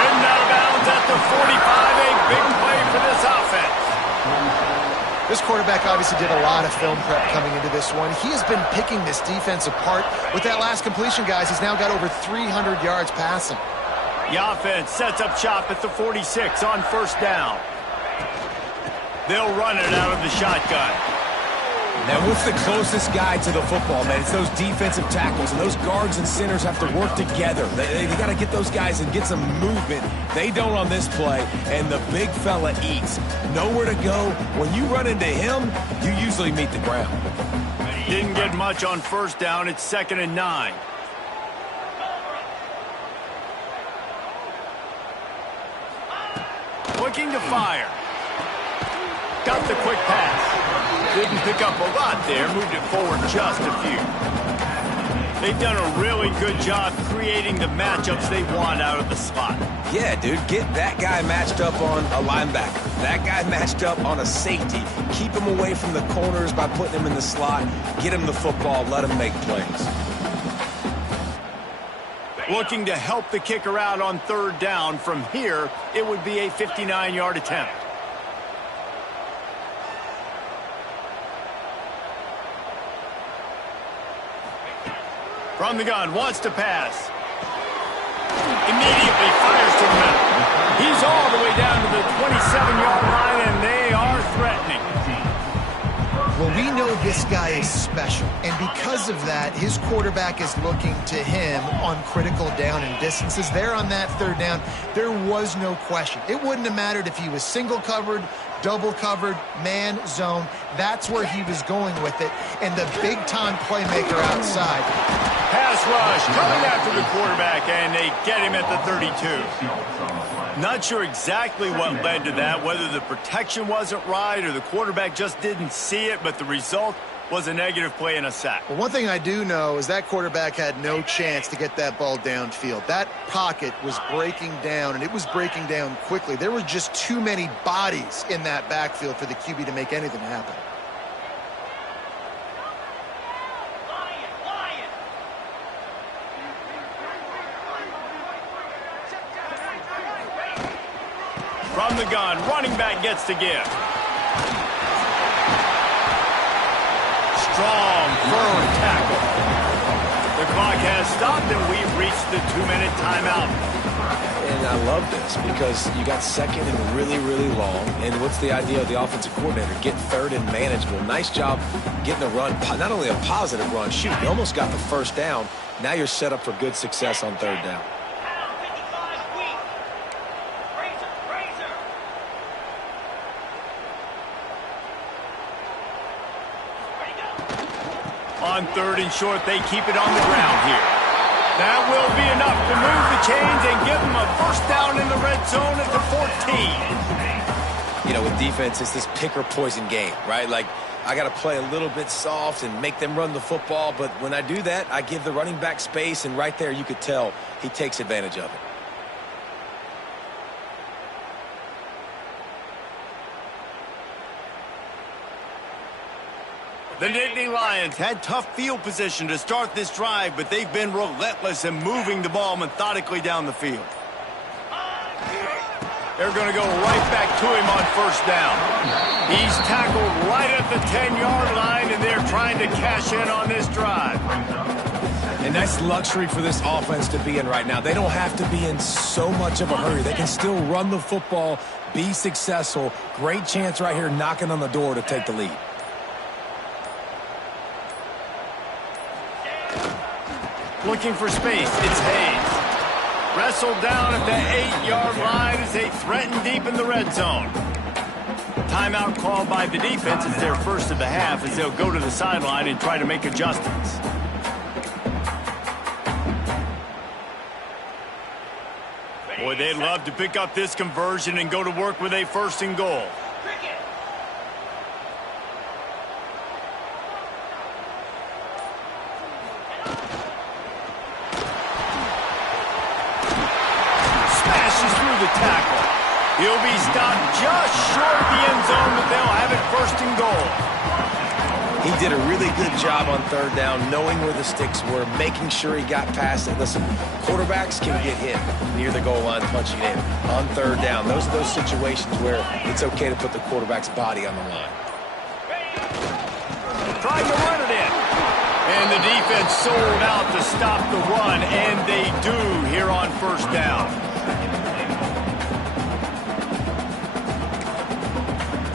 Ridden out of bounds at the 45, a big play for this offense. This quarterback obviously did a lot of film prep coming into this one. He has been picking this defense apart. With that last completion, guys, he's now got over 300 yards passing. The offense sets up shop at the 46 on first down. They'll run it out of the shotgun. Now, what's the closest guy to the football, man? It's those defensive tackles, and those guards and centers have to work together. They got to get those guys and get some movement. They don't on this play, and the big fella eats. Nowhere to go. When you run into him, you usually meet the ground. Didn't get much on first down. It's 2nd and 9. Looking to fire. Got the quick pass. Didn't pick up a lot there. Moved it forward just a few. They've done a really good job creating the matchups they want out of the slot. Yeah, dude, get that guy matched up on a linebacker. That guy matched up on a safety. Keep him away from the corners by putting him in the slot. Get him the football. Let him make plays. Looking to help the kicker out on third down. From here, it would be a 59-yard attempt. From the gun, wants to pass. Immediately fires to the middle. He's all the way down to the 27-yard line, and they are threatening. Well, we know this guy is special, and because of that, his quarterback is looking to him on critical down and distances. There on that third down, there was no question. It wouldn't have mattered if he was single covered, double covered, man, zone. That's where he was going with it, and the big-time playmaker outside. Pass rush coming after the quarterback, and they get him at the 32. Not sure exactly what led to that, whether the protection wasn't right or the quarterback just didn't see it, but the result was a negative play and a sack. Well, one thing I do know is that quarterback had no chance to get that ball downfield. That pocket was breaking down, and it was breaking down quickly. There were just too many bodies in that backfield for the QB to make anything happen. From the gun, running back gets to give. strong, firm tackle. The clock has stopped, and we've reached the 2-minute timeout. And I love this because you got second and really, really long. And what's the idea of the offensive coordinator? Get third and manageable. Nice job getting a run, not only a positive run, shoot, you almost got the first down. Now you're set up for good success on third down. On third and short, they keep it on the ground here. That will be enough to move the chains and give them a first down in the red zone at the 14. You know, with defense, it's this pick or poison game, right? Like, I got to play a little bit soft and make them run the football, but when I do that, I give the running back space, and right there you could tell he takes advantage of it. The Nittany Lions had tough field position to start this drive, but they've been relentless in moving the ball methodically down the field. They're going to go right back to him on first down. He's tackled right at the 10-yard line, and they're trying to cash in on this drive. And that's luxury for this offense to be in right now. They don't have to be in so much of a hurry. They can still run the football, be successful. Great chance right here knocking on the door to take the lead. Looking for space, it's Hayes. Wrestled down at the 8-yard line as they threaten deep in the red zone. Timeout called by the defense. It's their first of the half as they'll go to the sideline and try to make adjustments. Boy, they'd love to pick up this conversion and go to work with a first and goal. Tackle. He'll be stopped just short of the end zone, but they'll have it first and goal. He did a really good job on third down, knowing where the sticks were, making sure he got past it. Listen, quarterbacks can get hit near the goal line punching in. On third down, those are those situations where it's okay to put the quarterback's body on the line. Trying to run it in. And the defense sold out to stop the run, and they do here on first down.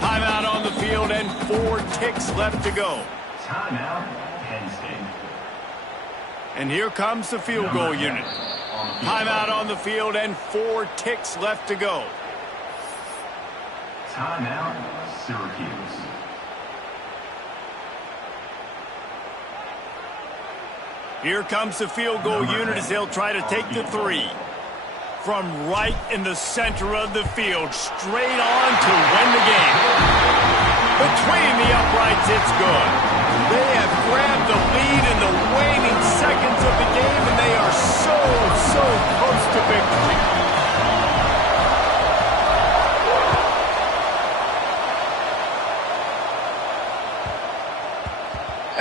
Timeout on the field and 4 ticks left to go. Timeout, Penn State. And here comes the field goal unit. Timeout on the field and 4 ticks left to go. Timeout, Syracuse. Here comes the field goal unit as they'll try to take the 3. From right in the center of the field, straight on to win the game. Between the uprights, it's good. They have grabbed the lead in the waning seconds of the game, and they are so close to victory.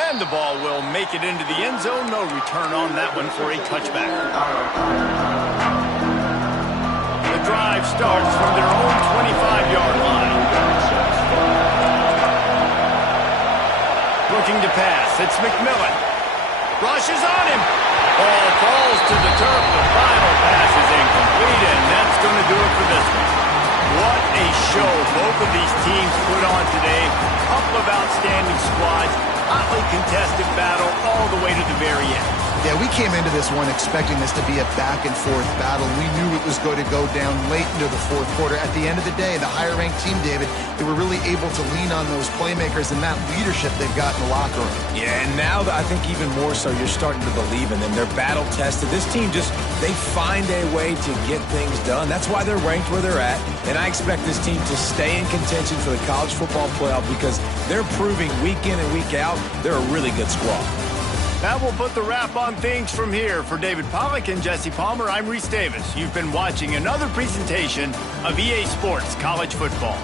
And the ball will make it into the end zone. No return on that one for a touchback. The drive starts from their own 25-yard line. Looking to pass. It's McMillan. Rushes on him. Ball falls to the turf. The final pass is incomplete, and that's going to do it for this one. What a show both of these teams put on today. Couple of outstanding squads. Hotly contested battle all the way to the very end. Yeah, we came into this one expecting this to be a back-and-forth battle. We knew it was going to go down late into the fourth quarter. At the end of the day, the higher-ranked team, David, they were really able to lean on those playmakers and that leadership they've got in the locker room. Yeah, and now I think even more so, you're starting to believe in them. They're battle-tested. This team they find a way to get things done. That's why they're ranked where they're at. And I expect this team to stay in contention for the college football playoff because they're proving week in and week out they're a really good squad. That will put the wrap on things from here. For David Pollack and Jesse Palmer, I'm Reese Davis. You've been watching another presentation of EA Sports College Football.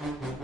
Thank you.